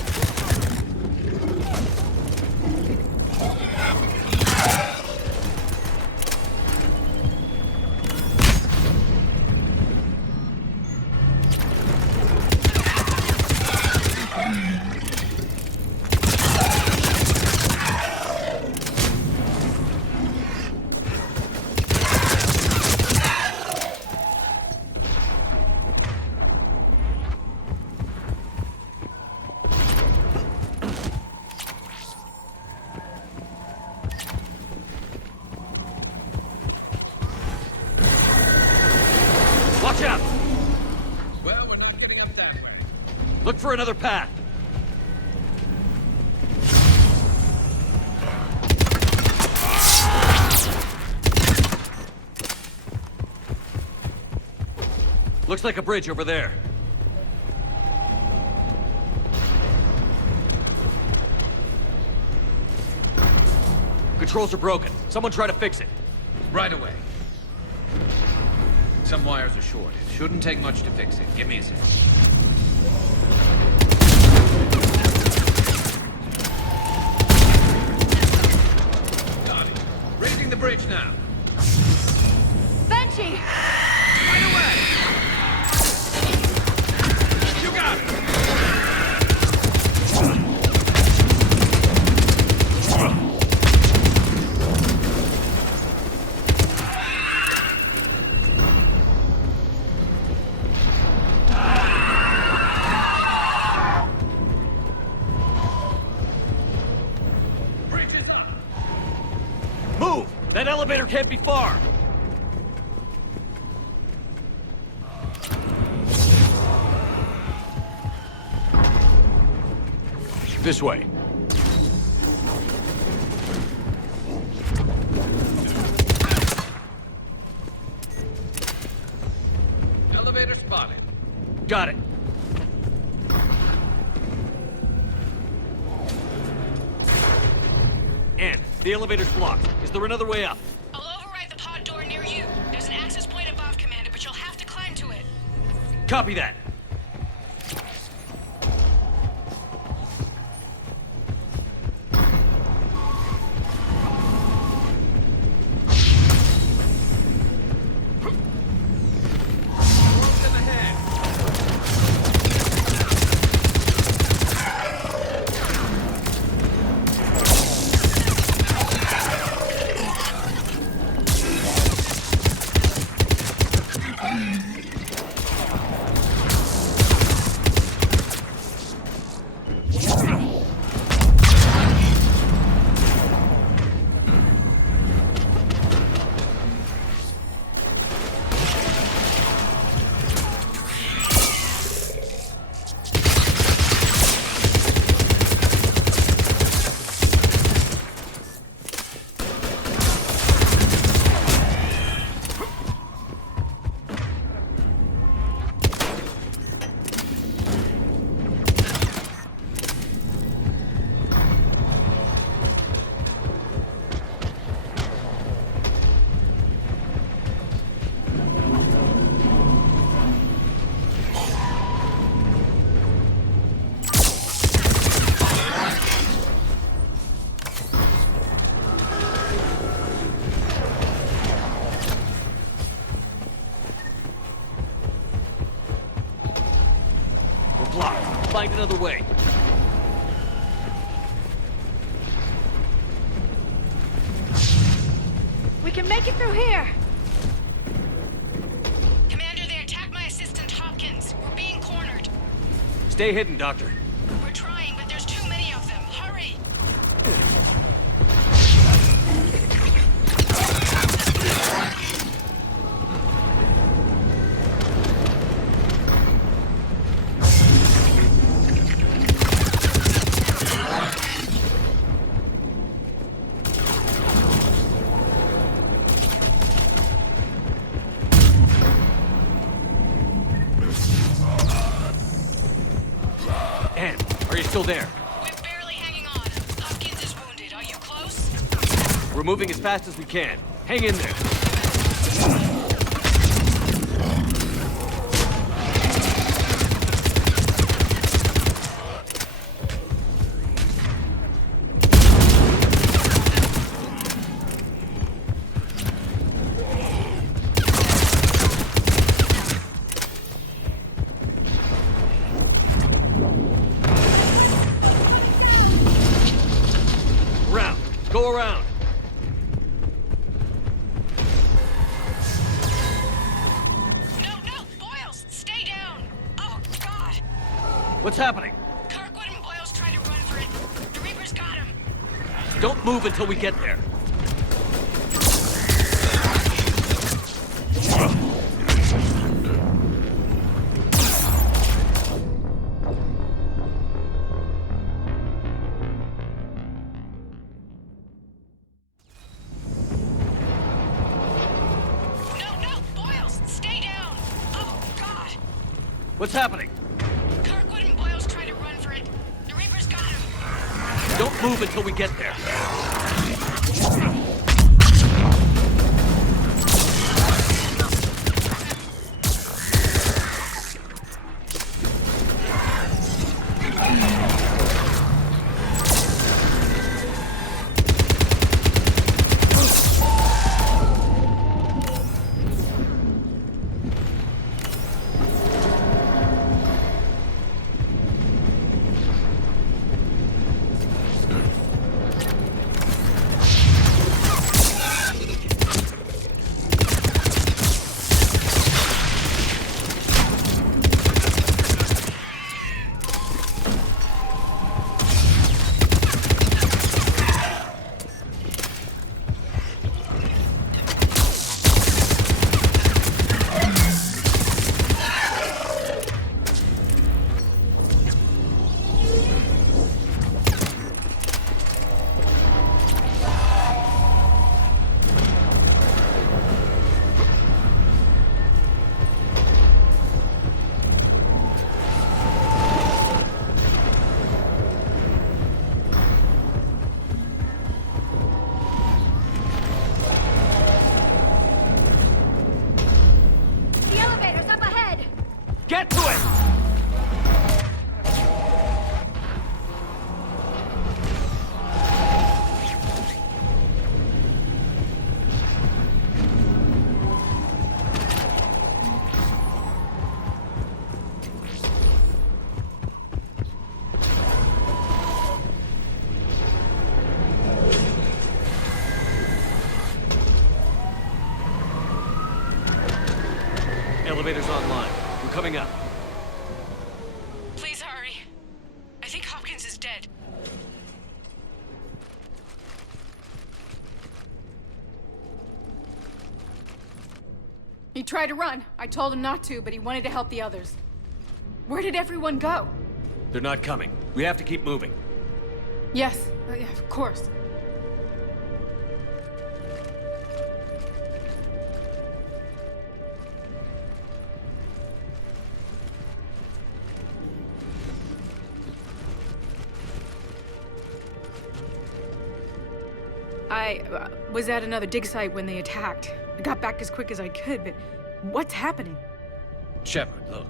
Watch out! Well, we're not getting up that way. Look for another path. Looks like a bridge over there. Controls are broken. Someone try to fix it. Right away. Some wires are short. It shouldn't take much to fix it. Give me a sec. Got it. Raising the bridge now. Banshee! Right away! You got it! Move! That elevator can't be far! This way. Elevator spotted. Got it. Ann, the elevator's blocked. Is there another way up? I'll override the pod door near you. There's an access point above, Commander, but you'll have to climb to it. Copy that. blocked. Find another way. We can make it through here! Commander, they attacked my assistant, Hopkins. We're being cornered. Stay hidden, Doctor. We're trying, but there's too many of them. Hurry! Ann, are you still there? We're barely hanging on. Hopkins is wounded. Are you close? We're moving as fast as we can. Hang in there. Round. Go around. No, Boyles, stay down. Oh, God. What's happening? Kirkwood and Boyles tried to run for it. The Reapers got him. Don't move until we get there. No, Boyles, stay down. Oh, God. What's happening? Kirkwood and Boyles tried to run for it. The Reapers got him. Don't move until we get there. The elevator's up ahead! Get to it! Elevator's online. We're coming up. Please hurry. I think Hopkins is dead. He tried to run. I told him not to, but he wanted to help the others. Where did everyone go? They're not coming. We have to keep moving. Yes, yeah, of course. I was at another dig site when they attacked. I got back as quick as I could, but what's happening? Shepard, look.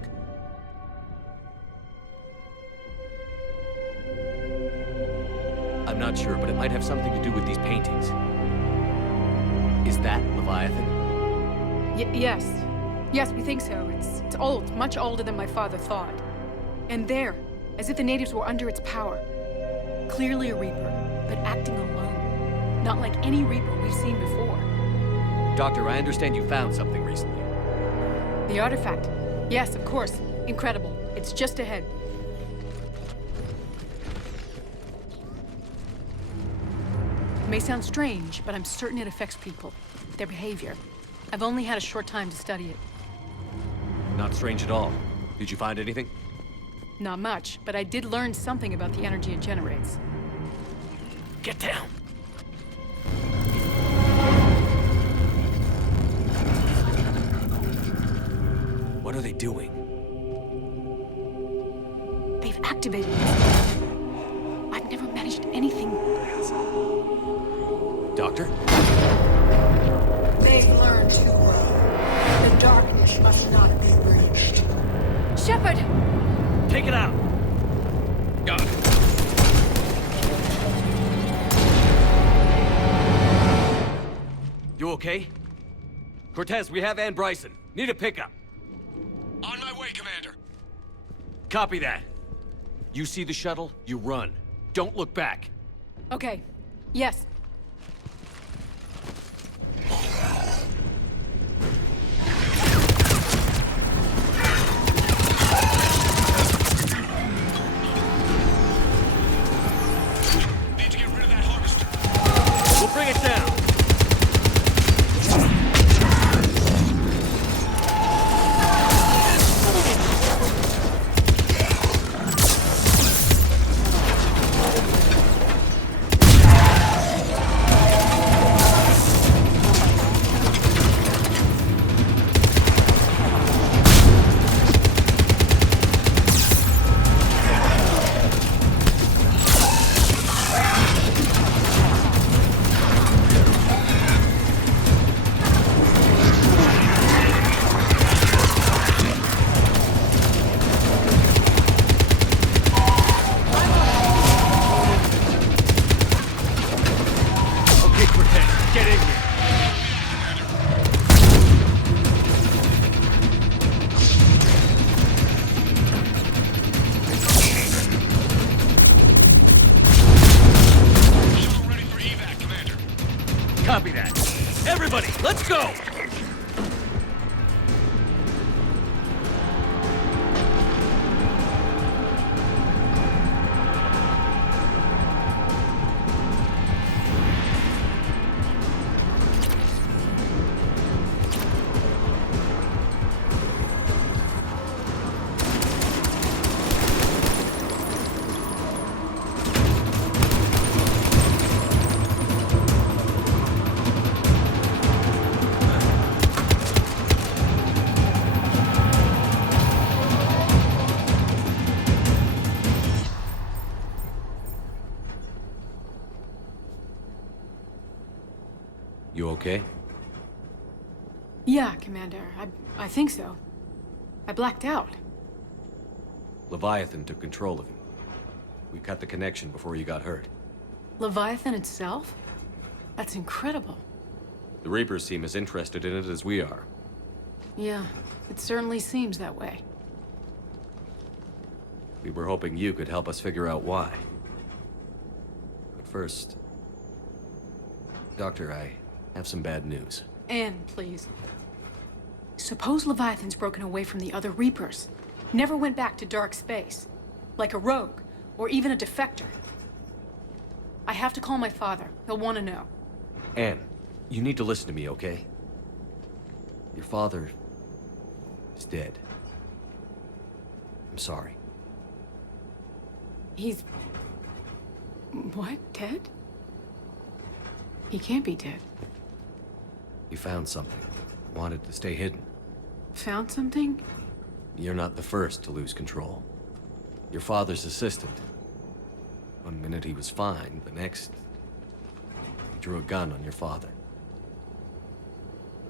I'm not sure, but it might have something to do with these paintings. Is that Leviathan? Yes. Yes, we think so. It's old, much older than my father thought. And there, as if the natives were under its power. Clearly a Reaper, but acting alone. Not like any Reaper we've seen before. Doctor, I understand you found something recently. The artifact. Yes, of course. Incredible. It's just ahead. It may sound strange, but I'm certain it affects people. Their behavior. I've only had a short time to study it. Not strange at all. Did you find anything? Not much, but I did learn something about the energy it generates. Get down! What are they doing? They've activated this. I've never managed anything. Doctor? They've learned to grow. The darkness must not be breached. Shepard! Take it out! Got it. You okay? Cortez, we have Ann Bryson. Need a pickup. On my way, Commander. Copy that. You see the shuttle, you run. Don't look back. Okay. Yes. Need to get rid of that harvester. We'll bring it down. Copy that. Everybody, let's go! You okay? Yeah, Commander. I think so. I blacked out. Leviathan took control of you. We cut the connection before you got hurt. Leviathan itself? That's incredible. The Reapers seem as interested in it as we are. Yeah, it certainly seems that way. We were hoping you could help us figure out why. But first... Doctor, I have some bad news. Anne, please. Suppose Leviathan's broken away from the other Reapers. Never went back to dark space. Like a rogue, or even a defector. I have to call my father. He'll want to know. Anne, you need to listen to me, okay? Your father... is dead. I'm sorry. He's... what? Dead? He can't be dead. He found something. Wanted to stay hidden. Found something? You're not the first to lose control. Your father's assistant. One minute he was fine, the next... he drew a gun on your father.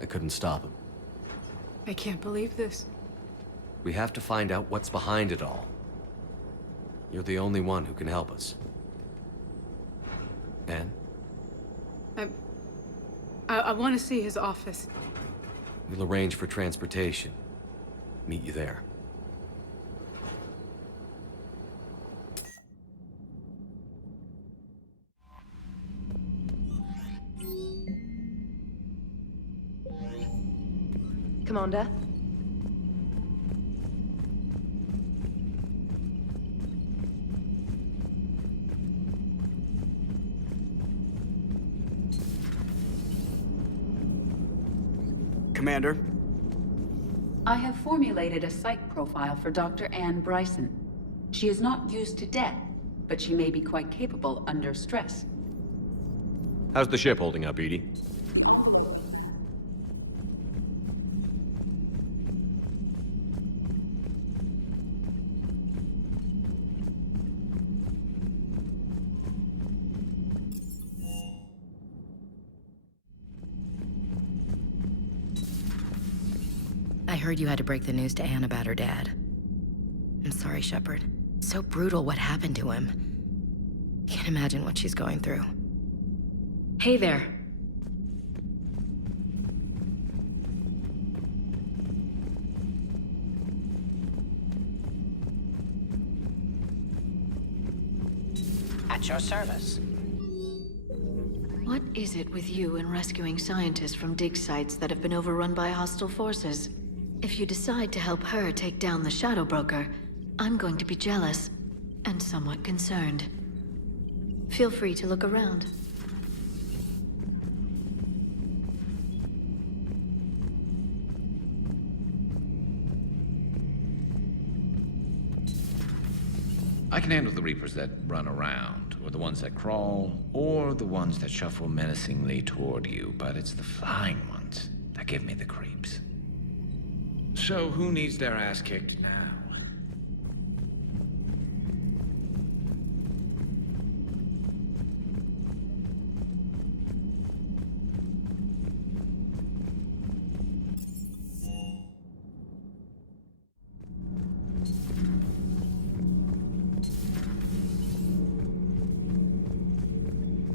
I couldn't stop him. I can't believe this. We have to find out what's behind it all. You're the only one who can help us. Anne? I want to see his office. We'll arrange for transportation. Meet you there. Commander? Commander? I have formulated a psych profile for Dr. Anne Bryson. She is not used to death, but she may be quite capable under stress. How's the ship holding up, Edie? I heard you had to break the news to Anne about her dad. I'm sorry, Shepard. So brutal what happened to him. Can't imagine what she's going through. Hey there. At your service. What is it with you and rescuing scientists from dig sites that have been overrun by hostile forces? If you decide to help her take down the Shadow Broker, I'm going to be jealous and somewhat concerned. Feel free to look around. I can handle the Reapers that run around, or the ones that crawl, or the ones that shuffle menacingly toward you, but it's the flying ones that give me the creeps. So who needs their ass kicked now?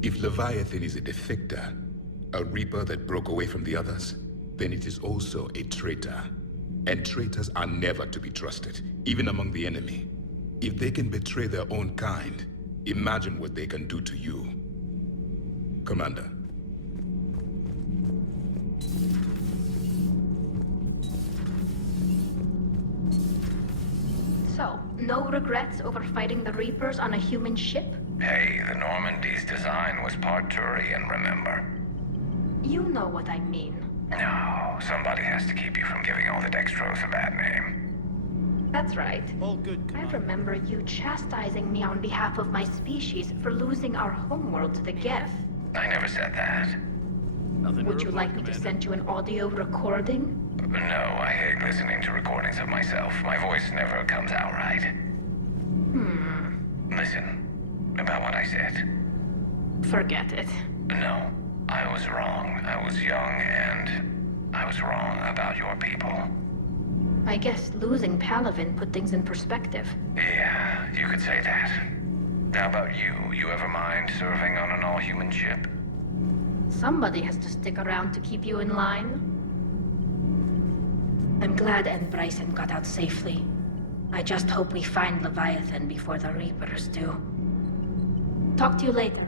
If Leviathan is a defector, a Reaper that broke away from the others, then it is also a traitor. And traitors are never to be trusted, even among the enemy. If they can betray their own kind, imagine what they can do to you. Commander. So, no regrets over fighting the Reapers on a human ship? Hey, the Normandy's design was part Turian, remember? You know what I mean. No, somebody has to keep you from giving all the Dextros a bad name. That's right. All good, I remember you chastising me on behalf of my species for losing our homeworld to the Geth. I never said that. Would you like me to send you an audio recording? No, I hate listening to recordings of myself. My voice never comes out right. Listen, about what I said. Forget it. No, I was wrong. I was young and I was wrong about your people. I guess losing Palavin put things in perspective. Yeah, you could say that. How about you? You ever mind serving on an all-human ship? Somebody has to stick around to keep you in line. I'm glad Anne Bryson got out safely. I just hope we find Leviathan before the Reapers do. Talk to you later.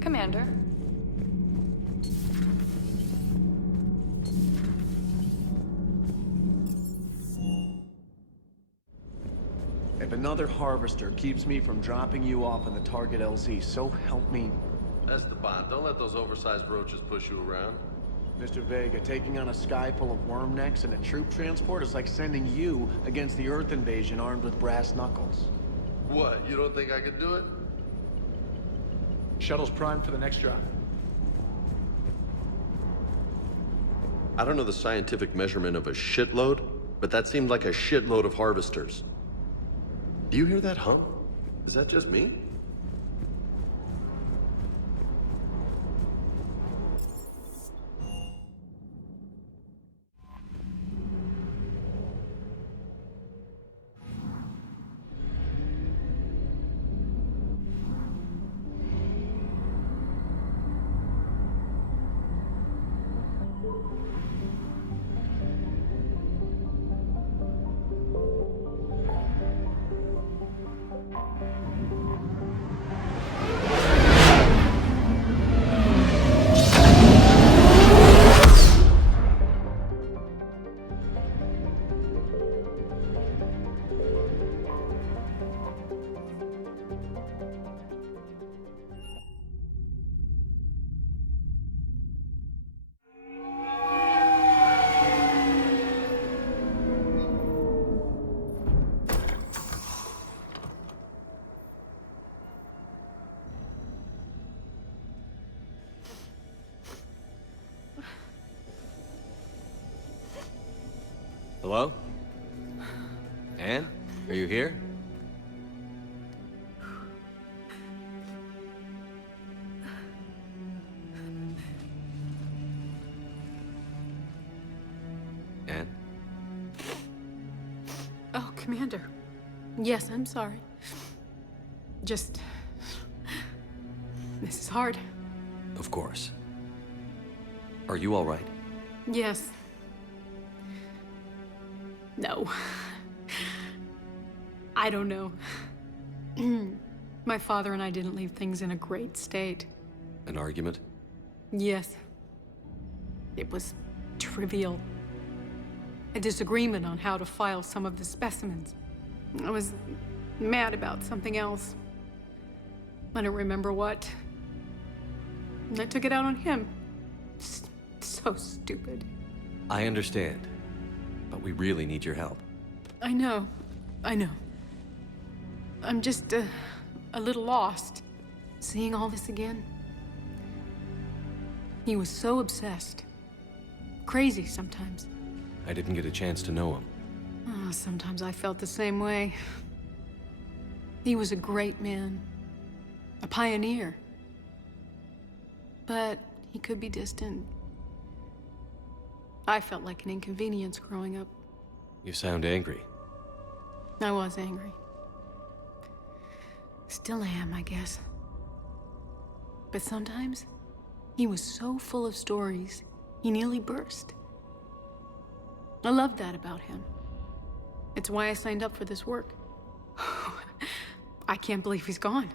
Commander. If another Harvester keeps me from dropping you off on the target LZ, so help me. That's the bond. Don't let those oversized roaches push you around. Mr. Vega, taking on a sky full of worm necks and a troop transport is like sending you against the Earth invasion armed with brass knuckles. What, you don't think I could do it? Shuttle's primed for the next drop. I don't know the scientific measurement of a shitload, but that seemed like a shitload of harvesters. Do you hear that hum? Is that just me? Hello? Anne? Are you here? Anne? Oh, Commander. Yes, I'm sorry. Just... This is hard. Of course. Are you all right? Yes. No. I don't know. My father and I didn't leave things in a great state. An argument? Yes. It was trivial. A disagreement on how to file some of the specimens. I was mad about something else. I don't remember what. And I took it out on him. So stupid. I understand. But we really need your help. I know. I know. I'm just a little lost. Seeing all this again. He was so obsessed. Crazy sometimes. I didn't get a chance to know him. Oh, sometimes I felt the same way. He was a great man. A pioneer. But he could be distant. I felt like an inconvenience growing up. You sound angry. I was angry. Still am, I guess. But sometimes, he was so full of stories, he nearly burst. I loved that about him. It's why I signed up for this work. I can't believe he's gone.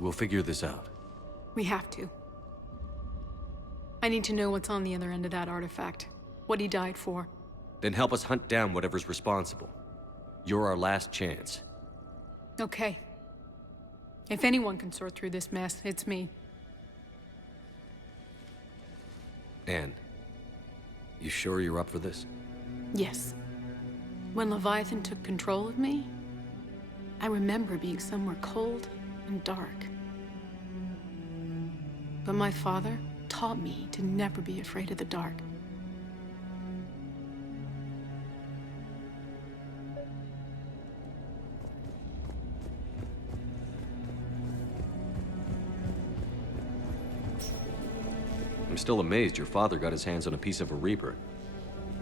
We'll figure this out. We have to. I need to know what's on the other end of that artifact. What he died for. Then help us hunt down whatever's responsible. You're our last chance. Okay. If anyone can sort through this mess, it's me. Anne, you sure you're up for this? Yes. When Leviathan took control of me, I remember being somewhere cold and dark. But my father taught me to never be afraid of the dark. I'm still amazed your father got his hands on a piece of a Reaper.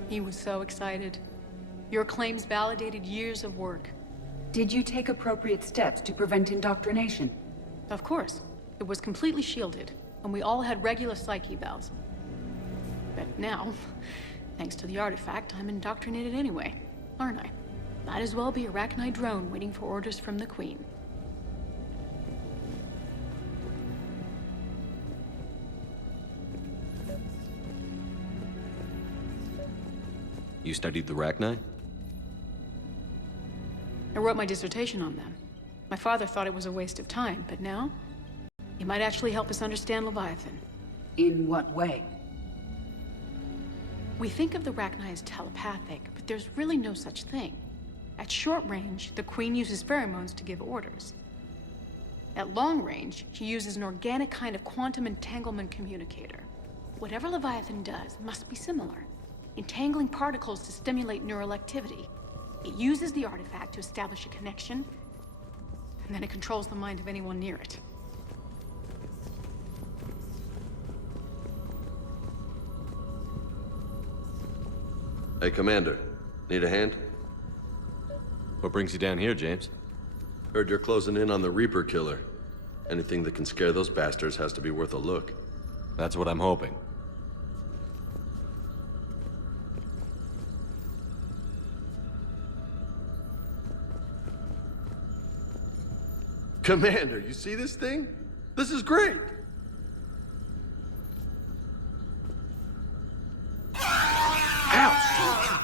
He was so excited. Your claims validated years of work. Did you take appropriate steps to prevent indoctrination? Of course. It was completely shielded, and we all had regular psych evals. But now, thanks to the artifact, I'm indoctrinated anyway, aren't I? Might as well be a Arachnid drone waiting for orders from the Queen. You studied the Arachnid? I wrote my dissertation on them. My father thought it was a waste of time, but now, it might actually help us understand Leviathan. In what way? We think of the Arachnid as telepathic, but there's really no such thing. At short range, the Queen uses pheromones to give orders. At long range, she uses an organic kind of quantum entanglement communicator. Whatever Leviathan does must be similar, entangling particles to stimulate neural activity. It uses the artifact to establish a connection, and then it controls the mind of anyone near it. Hey, Commander. Need a hand? What brings you down here, James? Heard you're closing in on the Reaper killer. Anything that can scare those bastards has to be worth a look. That's what I'm hoping. Commander, you see this thing? This is great! Ouch!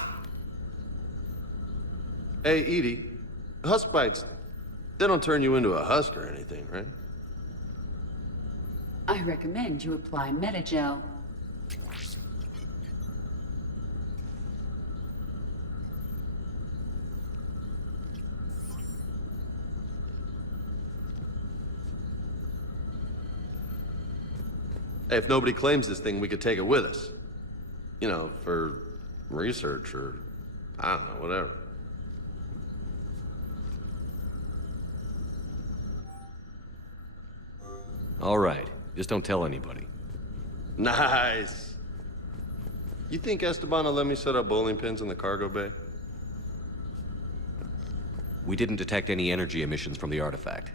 Hey, Edie, husk bites, they don't turn you into a husk or anything, right? I recommend you apply Metagel. Hey, if nobody claims this thing, we could take it with us. You know, for research or... I don't know, whatever. All right. Just don't tell anybody. Nice! You think Esteban will let me set up bowling pins in the cargo bay? We didn't detect any energy emissions from the artifact.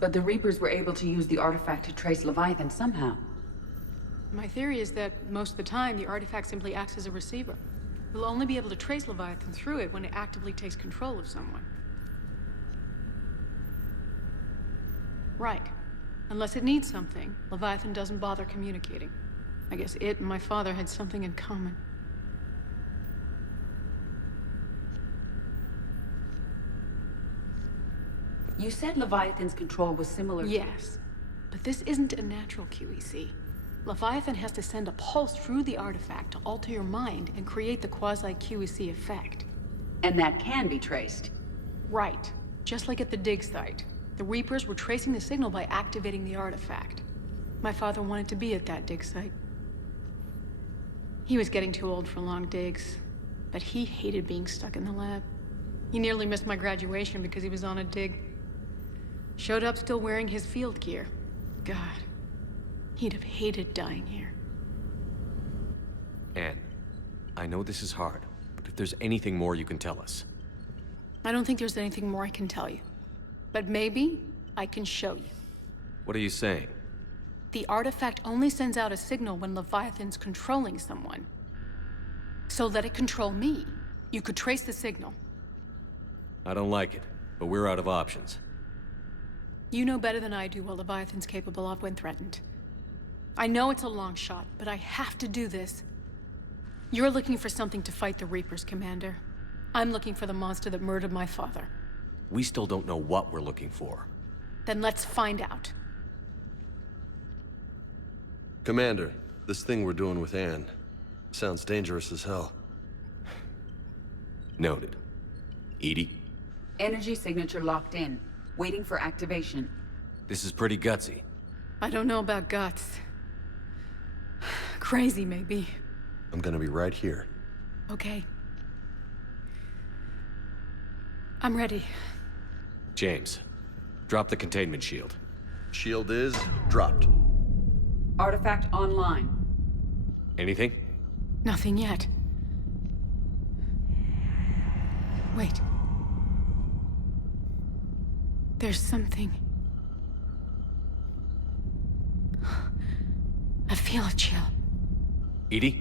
But the Reapers were able to use the artifact to trace Leviathan somehow. My theory is that most of the time, the artifact simply acts as a receiver. We'll only be able to trace Leviathan through it when it actively takes control of someone. Right. Unless it needs something, Leviathan doesn't bother communicating. I guess it and my father had something in common. You said Leviathan's control was similar to... Yes, but this isn't a natural QEC. Leviathan has to send a pulse through the artifact to alter your mind and create the quasi-QEC effect. And that can be traced. Right. Just like at the dig site. The Reapers were tracing the signal by activating the artifact. My father wanted to be at that dig site. He was getting too old for long digs, but he hated being stuck in the lab. He nearly missed my graduation because he was on a dig. Showed up still wearing his field gear. God, he'd have hated dying here. Anne, I know this is hard, but if there's anything more you can tell us. I don't think there's anything more I can tell you. But maybe I can show you. What are you saying? The artifact only sends out a signal when Leviathan's controlling someone. So let it control me. You could trace the signal. I don't like it, but we're out of options. You know better than I do what Leviathan's capable of when threatened. I know it's a long shot, but I have to do this. You're looking for something to fight the Reapers, Commander. I'm looking for the monster that murdered my father. We still don't know what we're looking for. Then let's find out. Commander, this thing we're doing with Anne sounds dangerous as hell. Noted. Edie? Energy signature locked in, waiting for activation. This is pretty gutsy. I don't know about guts. Crazy, maybe. I'm gonna be right here. Okay. I'm ready. James, drop the containment shield. Shield is dropped. Artifact online. Anything? Nothing yet. Wait. There's something. I feel a chill. Edie?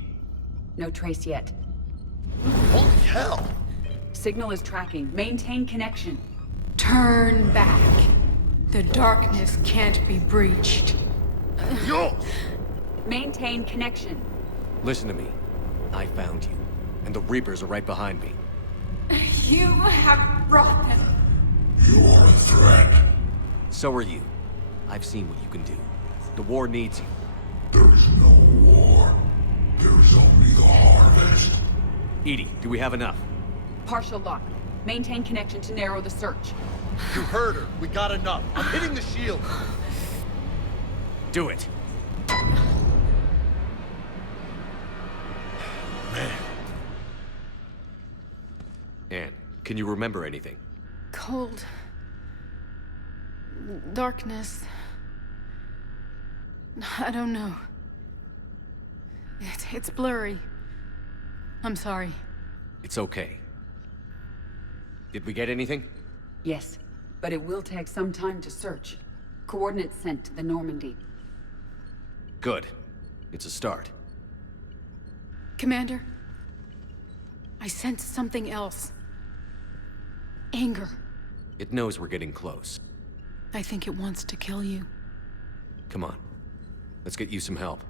No trace yet. Holy hell! Signal is tracking. Maintain connection. Turn back. The darkness can't be breached. Yo! Maintain connection. Listen to me. I found you, and the Reapers are right behind me. You have brought them. You are a threat. So are you. I've seen what you can do. The war needs you. There is no war. There is only the harvest. Edie, do we have enough? Partial lock. Maintain connection to narrow the search. You heard her. We got enough. I'm hitting the shield. Do it. Man. Anne, can you remember anything? Cold. Darkness. I don't know. It's blurry. I'm sorry. It's okay. Did we get anything? Yes, but it will take some time to search. Coordinates sent to the Normandy. Good. It's a start. Commander, I sense something else. Anger. It knows we're getting close. I think it wants to kill you. Come on. Let's get you some help.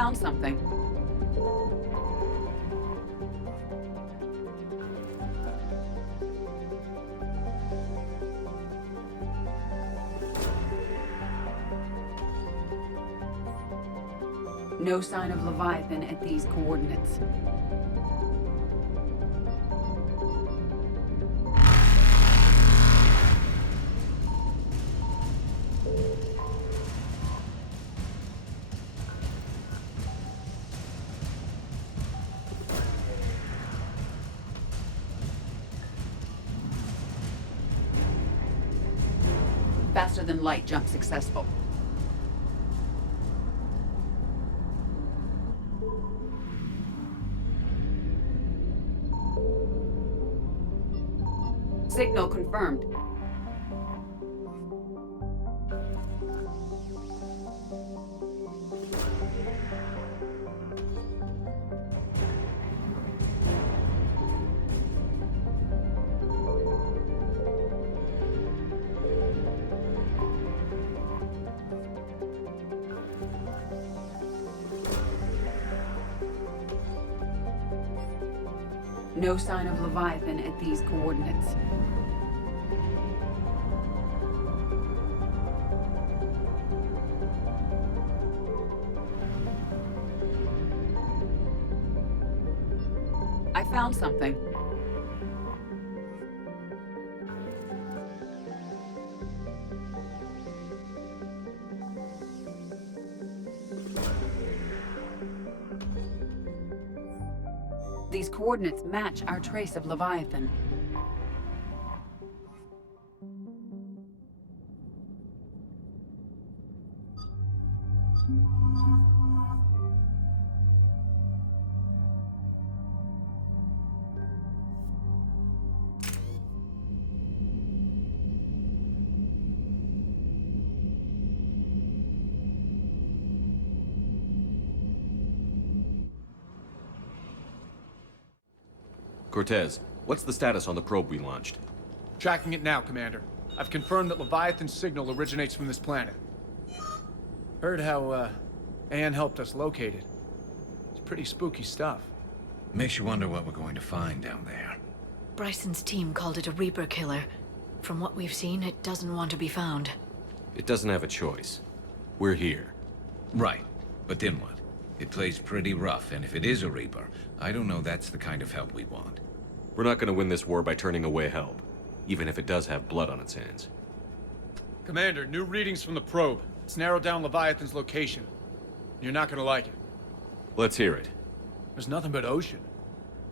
found something. No sign of Leviathan at these coordinates. Faster than light jump successful. Signal confirmed. No sign of Leviathan at these coordinates. I found something. These coordinates match our trace of Leviathan. Cortez, what's the status on the probe we launched? Tracking it now, Commander. I've confirmed that Leviathan's signal originates from this planet. Heard how, Anne helped us locate it. It's pretty spooky stuff. Makes you wonder what we're going to find down there. Bryson's team called it a Reaper killer. From what we've seen, it doesn't want to be found. It doesn't have a choice. We're here. Right. But then what? It plays pretty rough, and if it is a Reaper, I don't know that's the kind of help we want. We're not gonna win this war by turning away help, even if it does have blood on its hands. Commander, new readings from the probe. It's narrowed down Leviathan's location. You're not gonna like it. Let's hear it. There's nothing but ocean.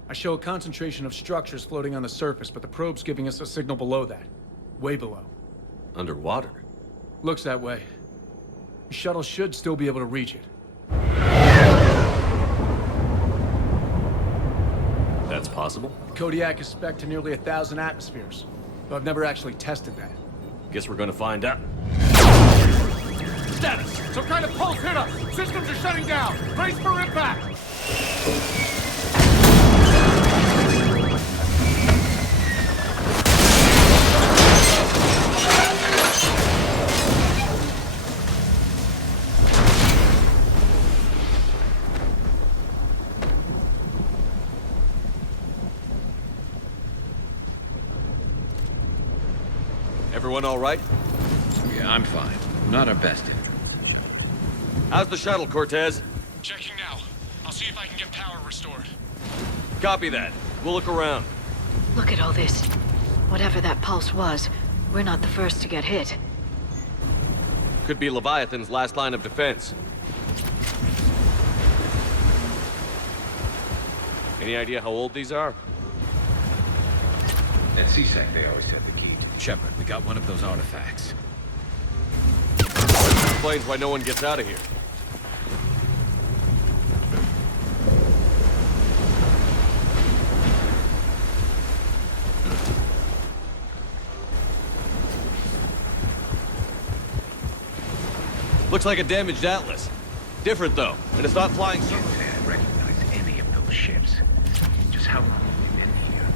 I show a concentration of structures floating on the surface, but the probe's giving us a signal below that. Way below. Underwater? Looks that way. The shuttle should still be able to reach it. That's possible? Kodiak is spec'd to nearly 1,000 atmospheres, but I've never actually tested that. Guess we're gonna find out. Status! Some kind of pulse hit us! Systems are shutting down! Brace for impact! Everyone all right? Yeah, I'm fine. Not our best hit. How's the shuttle, Cortez? Checking now. I'll see if I can get power restored. Copy that. We'll look around. Look at all this. Whatever that pulse was, we're not the first to get hit. Could be Leviathan's last line of defense. Any idea how old these are? At CSEC, they always said the key. Shepard, we got one of those artifacts. Explains why no one gets out of here. Looks like a damaged Atlas. Different though, and it's not flying so. Can't say I recognize any of those ships. Just how long have we been here?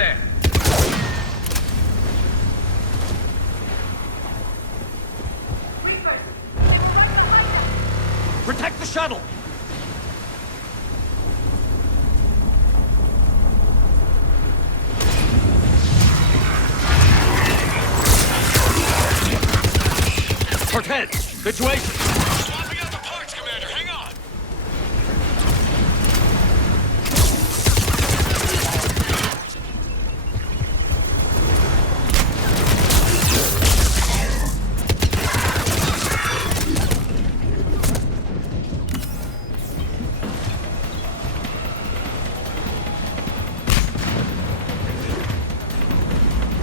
there! Protect the shuttle! Cortez, situation! Swapping out the parts, Commander. Hang on.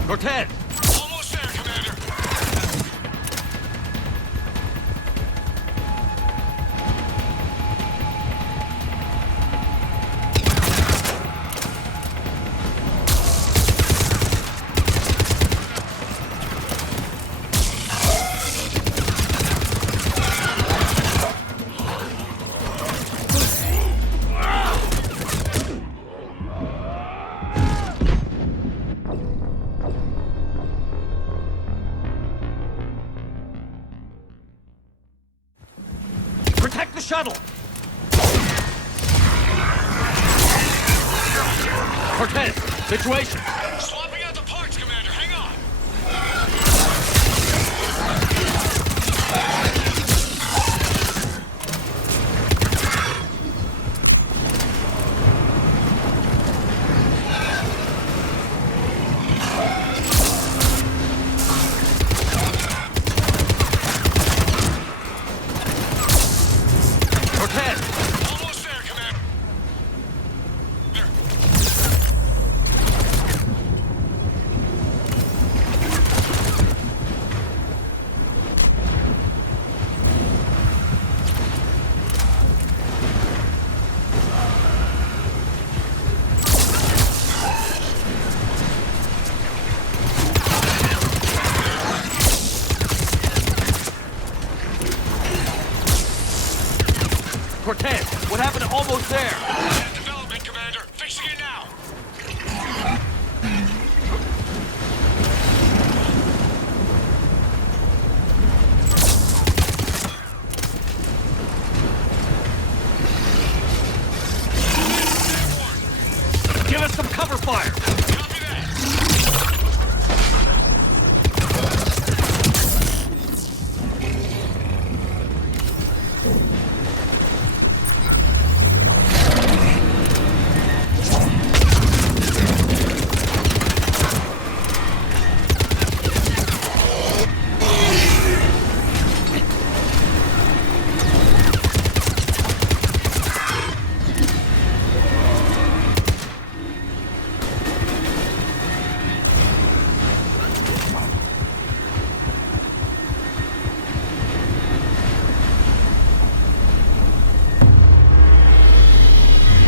Cortez! Almost there, Commander. Protect the shuttle! Cortez, situation! Swapping out the parts, Commander. Hang on. Cortez! Almost there, Commander. Cortez, what happened to almost there? Development, Commander. Fixing it now. Give us some cover fire! Copy that.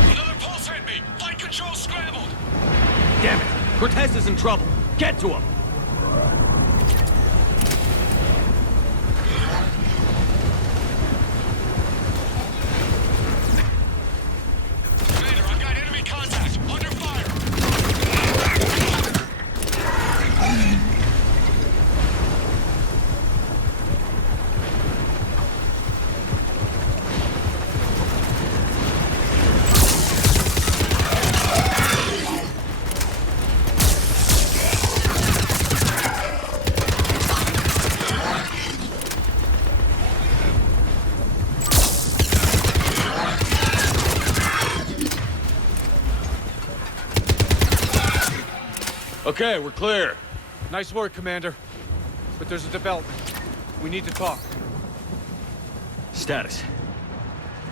Another pulse hit me. Flight control scrambled. Damn it! Cortez is in trouble! Get to him! Commander, I've got enemy contact. Under fire. Okay, we're clear. Nice work, Commander. But there's a development. We need to talk. Status.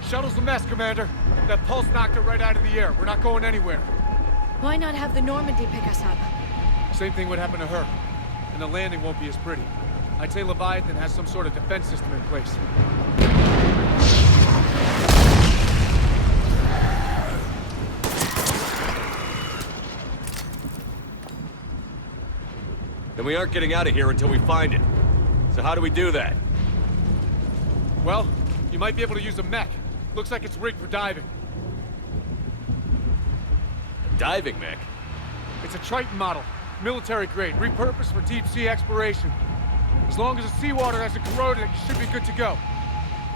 Shuttle's a mess, Commander. That pulse knocked it right out of the air. We're not going anywhere. Why not have the Normandy pick us up? Same thing would happen to her. And the landing won't be as pretty. I'd say Leviathan has some sort of defense system in place. Then we aren't getting out of here until we find it. So how do we do that? Well, you might be able to use a mech. Looks like it's rigged for diving. A diving mech? It's a Triton model. Military grade, repurposed for deep sea exploration. As long as the seawater hasn't corroded it, you should be good to go.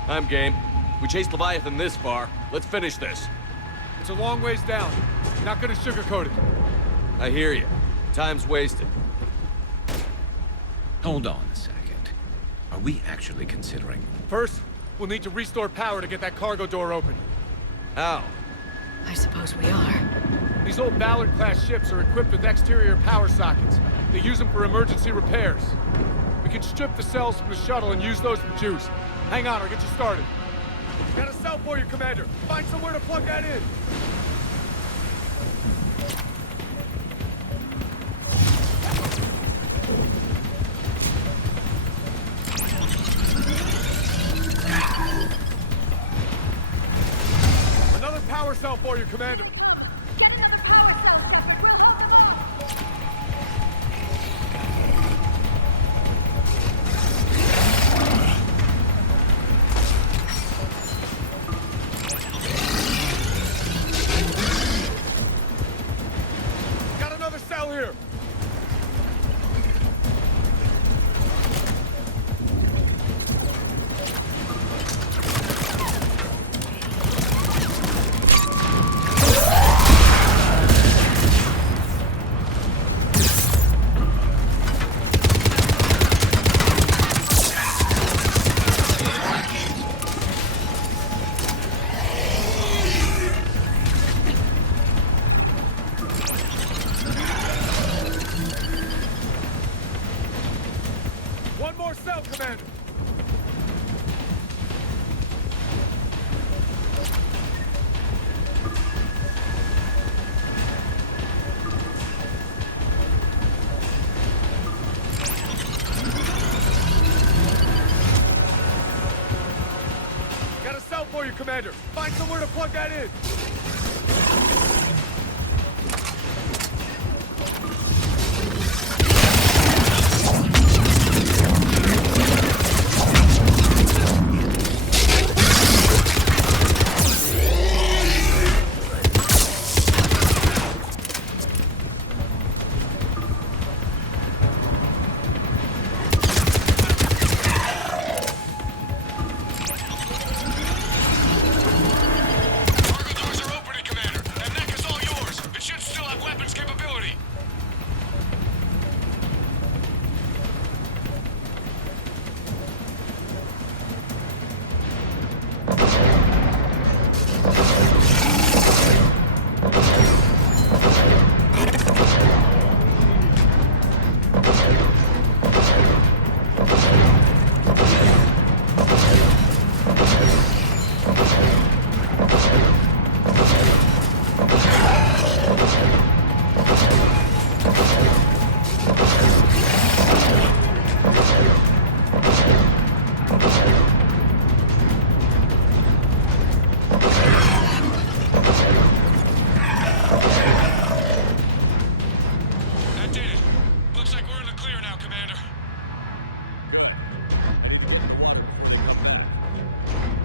I'm game. We chased Leviathan this far. Let's finish this. It's a long ways down. Not gonna sugarcoat it. I hear you. Time's wasted. Hold on a second. Are we actually considering... First, we'll need to restore power to get that cargo door open. How? I suppose we are. These old Ballard-class ships are equipped with exterior power sockets. They use them for emergency repairs. We can strip the cells from the shuttle and use those for juice. Hang on, I'll get you started. Got a cell for you, Commander. Find somewhere to plug that in. Another power cell for you, Commander. One more cell, Commander! Got a cell for you, Commander! Find somewhere to plug that in!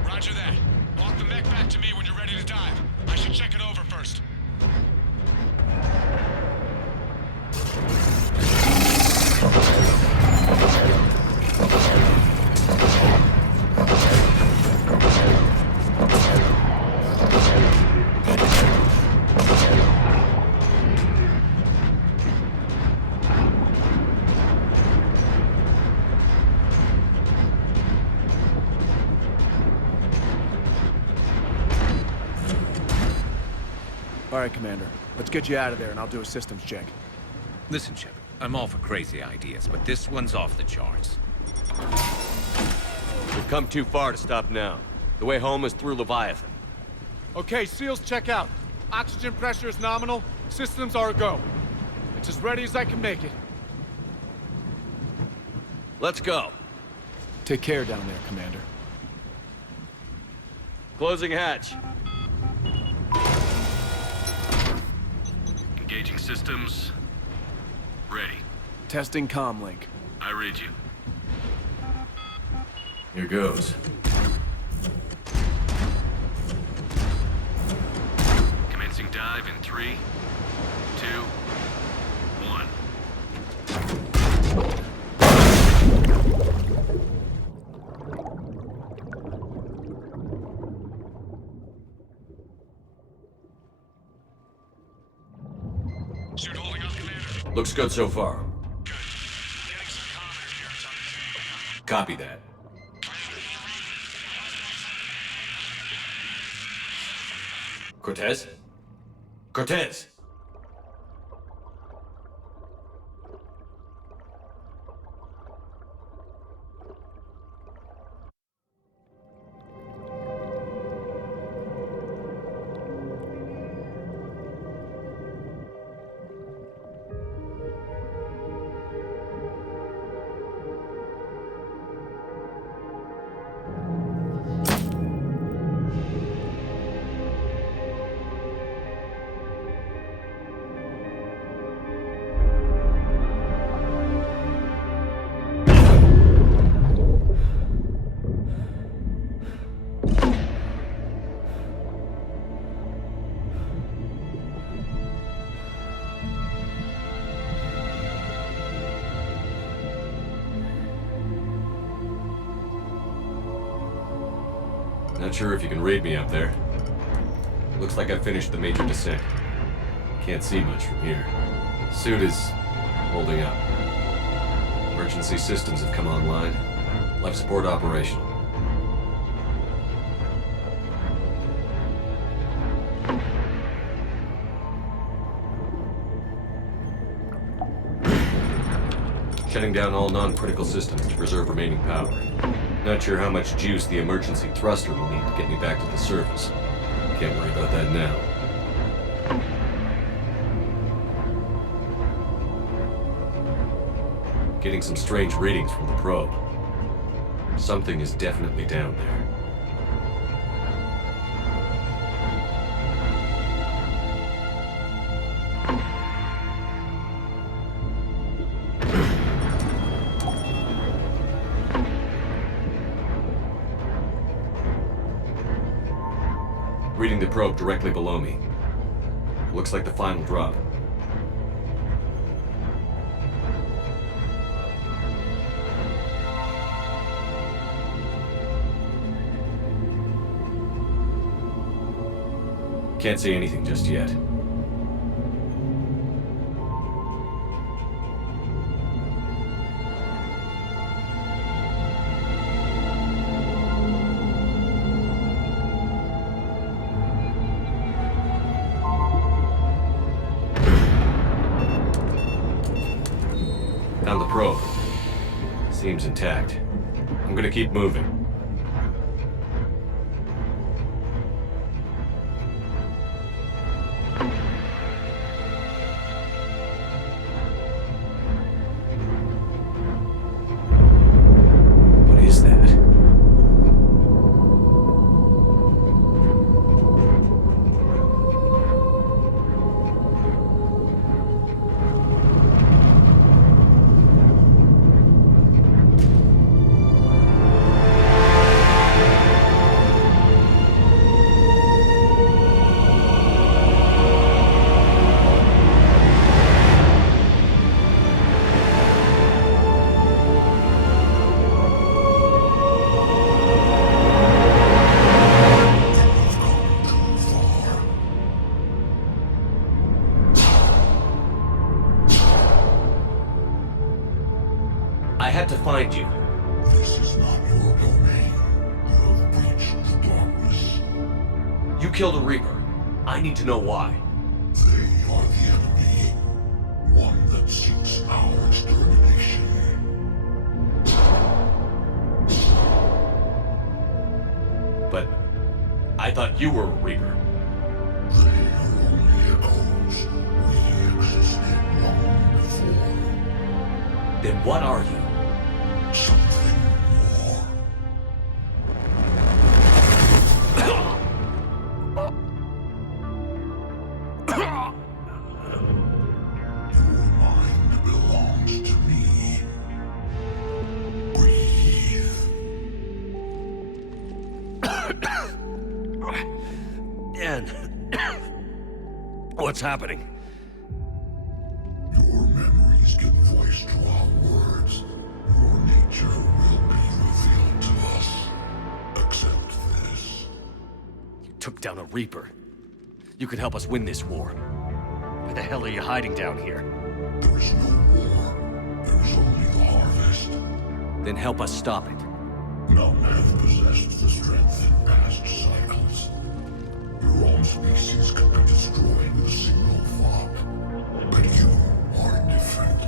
Roger that. Walk the mech back to me when you're ready to dive. I should check it over first. All right, Commander. Let's get you out of there and I'll do a systems check. Listen, Shepard, I'm all for crazy ideas, but this one's off the charts. We've come too far to stop now. The way home is through Leviathan. Okay, SEALs check out. Oxygen pressure is nominal. Systems are a go. It's as ready as I can make it. Let's go. Take care down there, Commander. Closing hatch. Engaging systems. Ready. Testing comm link. I read you. Here goes. Commencing dive in 3, 2, Looks good so far. Copy that. Cortez? Cortez! Not sure if you can read me up there. Looks like I finished the major descent. Can't see much from here. Suit is holding up. Emergency systems have come online. Life support operational. Shutting down all non-critical systems to preserve remaining power. Not sure how much juice the emergency thruster will need to get me back to the surface. Can't worry about that now. Getting some strange readings from the probe. Something is definitely down there. Reading the probe directly below me. Looks like the final drop. Can't see anything just yet. Found the probe. Seems intact. I'm gonna keep moving. What is that? I had to find you. This is not your domain. You have breached the darkness. You killed a Reaper. I need to know why. They are the enemy. One that seeks our extermination. But I thought you were a Reaper. They are only echoes. We existed long before. Then what are you? Something more. Your mind belongs to me. Breathe. Dan, what's happening? Your memories give voice to our words. Your nature will be revealed to us. Accept this. You took down a Reaper. You could help us win this war. Why the hell are you hiding down here? There is no war. There is only the harvest. Then help us stop it. None have possessed the strength in past cycles. Your own species could be destroyed with a single thought. But you are different.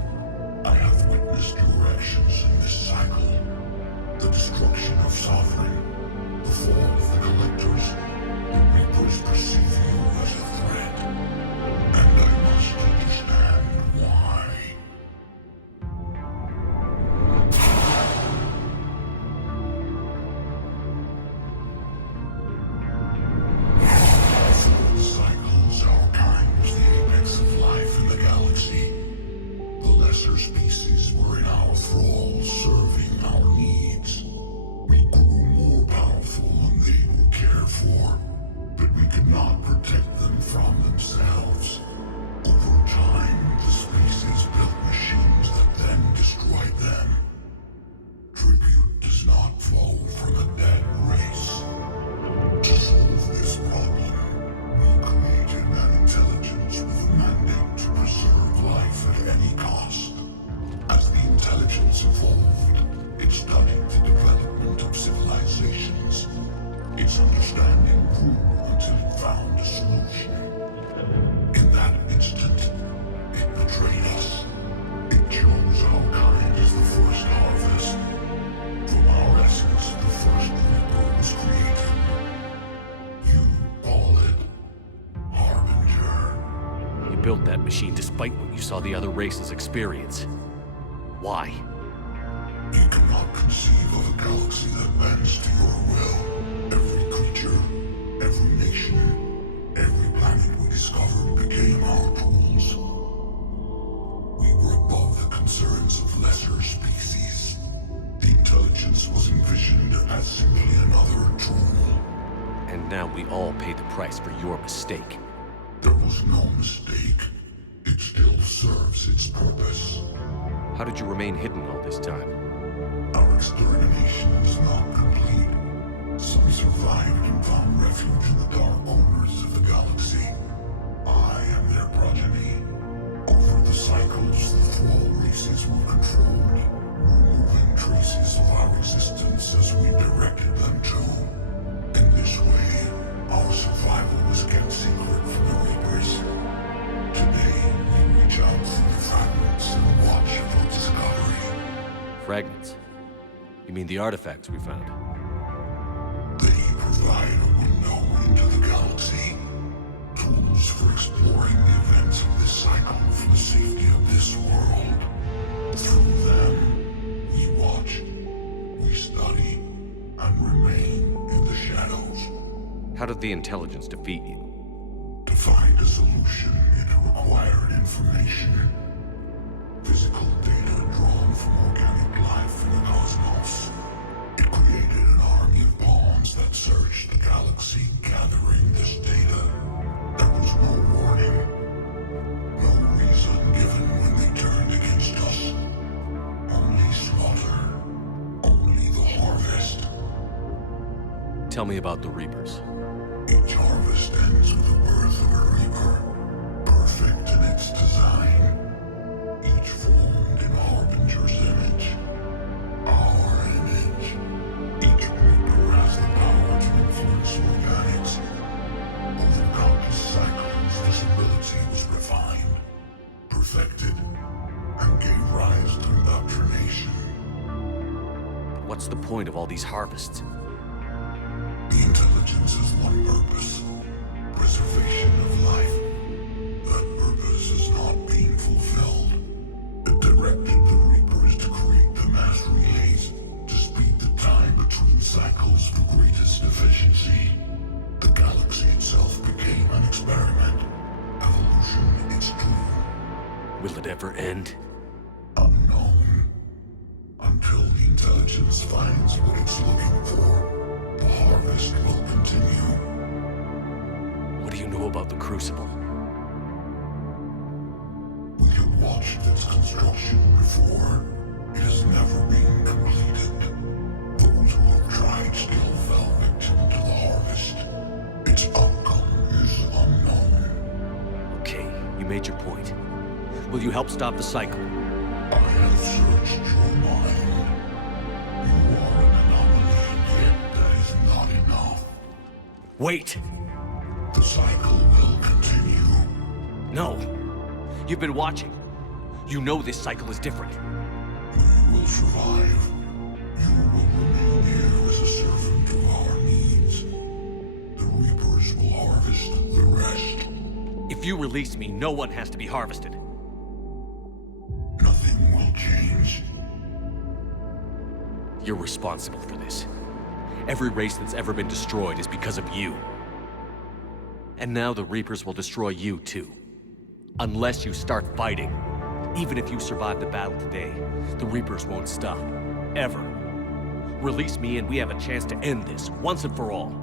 I have witnessed your actions in this cycle. The destruction of Sovereign, the fall of the Collectors. The Reapers perceive you as a threat. And I must understand why. Through the cycles, our kind was the apex of life in the galaxy. The lesser species were in our thrall, serving our needs. We grew more powerful and they were cared for, but we could not protect them from themselves. Over time, the species built machines that then destroyed them. Tribute does not flow from a dead race. To solve this problem, we created an intelligence with a mandate to preserve life at any cost. As the intelligence evolved, it studied the development of civilizations. Its understanding grew until it found a solution. In that instant, it betrayed us. It chose our kind as the first harvest. From our essence, the first Reaper was created. You call it Harbinger. You built that machine despite what you saw the other races experience. Why? You cannot conceive of a galaxy that bends to your will. Every creature, every nation, every planet we discovered became our tools. We were above the concerns of lesser species. The intelligence was envisioned as simply another tool. And now we all pay the price for your mistake. There was no mistake. It still serves its purpose. How did you remain hidden all this time? Our extermination is not complete. Some survived and found refuge in the dark corners of the galaxy. I am their progeny. Over the cycles, the thrall races were controlled, removing traces of our existence as we directed them to. In this way, our survival was kept secret from the Reapers. Today, we reach out through the fragments and watch for discovery. Fragments? You mean the artifacts we found? They provide a window into the galaxy. Tools for exploring the events of this cycle for the safety of this world. Through them, we watch, we study, and remain in the shadows. How did the intelligence defeat you? To find a solution, it required information. Physical data drawn from organic life in the cosmos. It created an army of pawns that searched the galaxy, gathering this data. There was no warning. No reason given when they turned against us. Only slaughter. Only the harvest. Tell me about the Reapers. Each harvest ends with the birth of a Reaper. Perfect in its design. Each formed in Harbinger's image. Our image. Each Reaper has the power to influence organics. Over countless cycles, this ability was refined, perfected, and gave rise to indoctrination. What's the point of all these harvests? The intelligence has one purpose. Preservation of life. That purpose is not being fulfilled. It directed the Reapers to create the mass relays to speed the time between cycles for greatest efficiency. The galaxy itself became an experiment. Evolution its tool. Will it ever end? Unknown. Until the intelligence finds what it's looking for, the harvest will continue. What do you know about the Crucible? We have watched its construction before. It has never been completed. Those who have tried still fell victim to the harvest. Its outcome is unknown. Okay, you made your point. Will you help stop the cycle? I have searched your mind. You are an anomaly, and yet that is not enough. Wait! The cycle will continue. No. You've been watching. You know this cycle is different. We will survive. You will remain here as a servant to our needs. The Reapers will harvest the rest. If you release me, no one has to be harvested. Nothing will change. You're responsible for this. Every race that's ever been destroyed is because of you. And now the Reapers will destroy you too. Unless you start fighting. Even if you survive the battle today, the Reapers won't stop. Ever. Release me and we have a chance to end this, once and for all.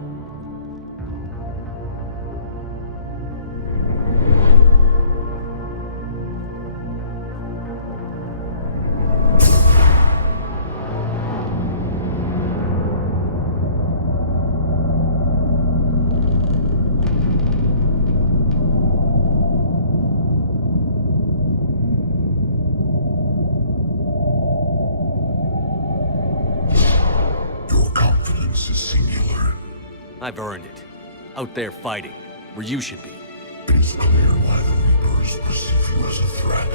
I've earned it. Out there fighting, where you should be. It is clear why the Reapers perceive you as a threat.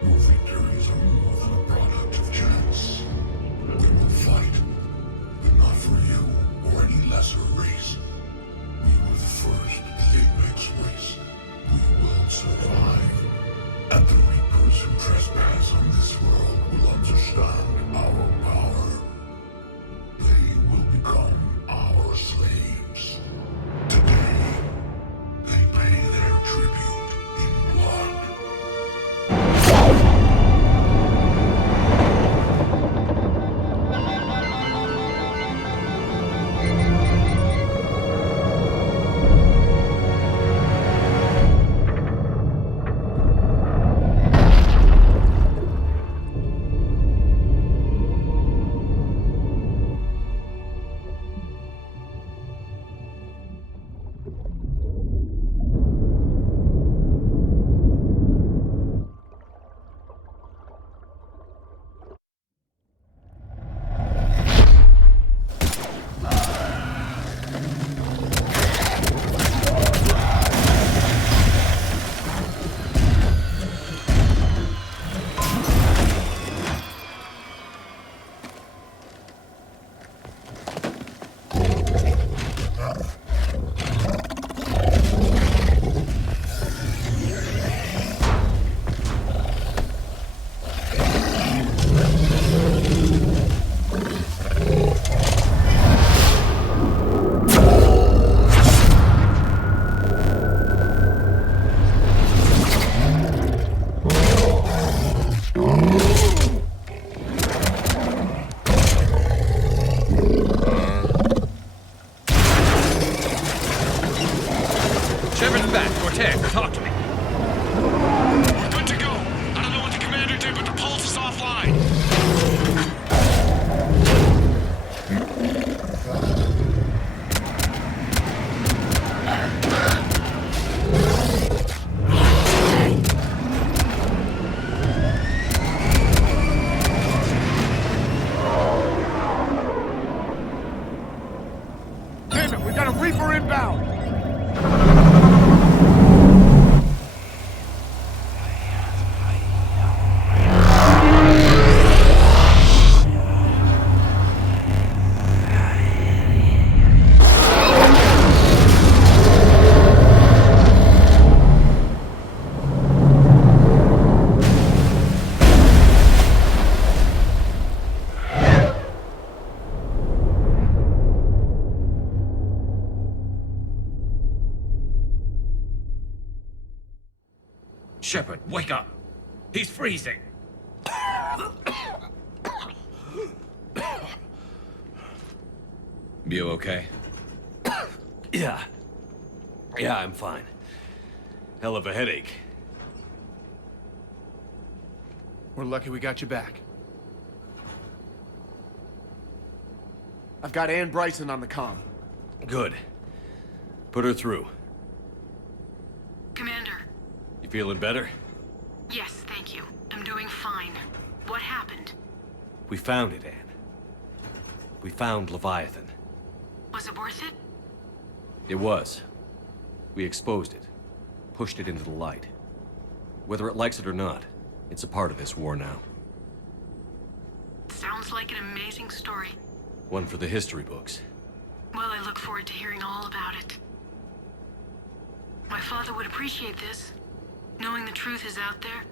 Your victories are more than a product of chance. We will fight, but not for you or any lesser race. We were the first, the Apex race. We will survive. And the Reapers who trespass on this world will understand our power. They will become our slaves. Today, they pay their tribute in blood. Shepard, wake up! He's freezing! You okay? Yeah, I'm fine. Hell of a headache. We're lucky we got you back. I've got Ann Bryson on the comm. Good. Put her through. Commander. You feeling better? I'm doing fine. What happened? We found it, Anne. We found Leviathan. Was it worth it? It was. We exposed it. Pushed it into the light. Whether it likes it or not, it's a part of this war now. Sounds like an amazing story. One for the history books. Well, I look forward to hearing all about it. My father would appreciate this, knowing the truth is out there.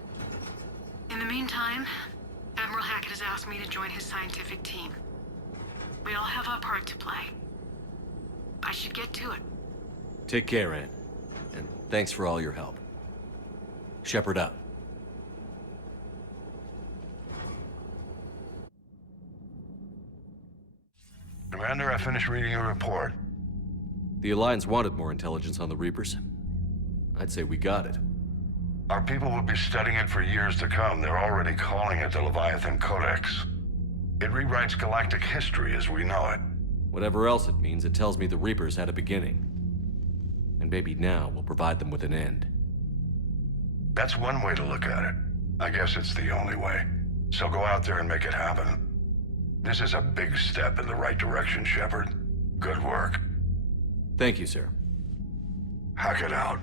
In the meantime, Admiral Hackett has asked me to join his scientific team. We all have our part to play. I should get to it. Take care, Anne. And thanks for all your help. Shepard out. Commander, I finished reading your report. The Alliance wanted more intelligence on the Reapers. I'd say we got it. Our people will be studying it for years to come. They're already calling it the Leviathan Codex. It rewrites galactic history as we know it. Whatever else it means, it tells me the Reapers had a beginning. And maybe now we'll provide them with an end. That's one way to look at it. I guess it's the only way. So go out there and make it happen. This is a big step in the right direction, Shepard. Good work. Thank you, sir. Hackett out.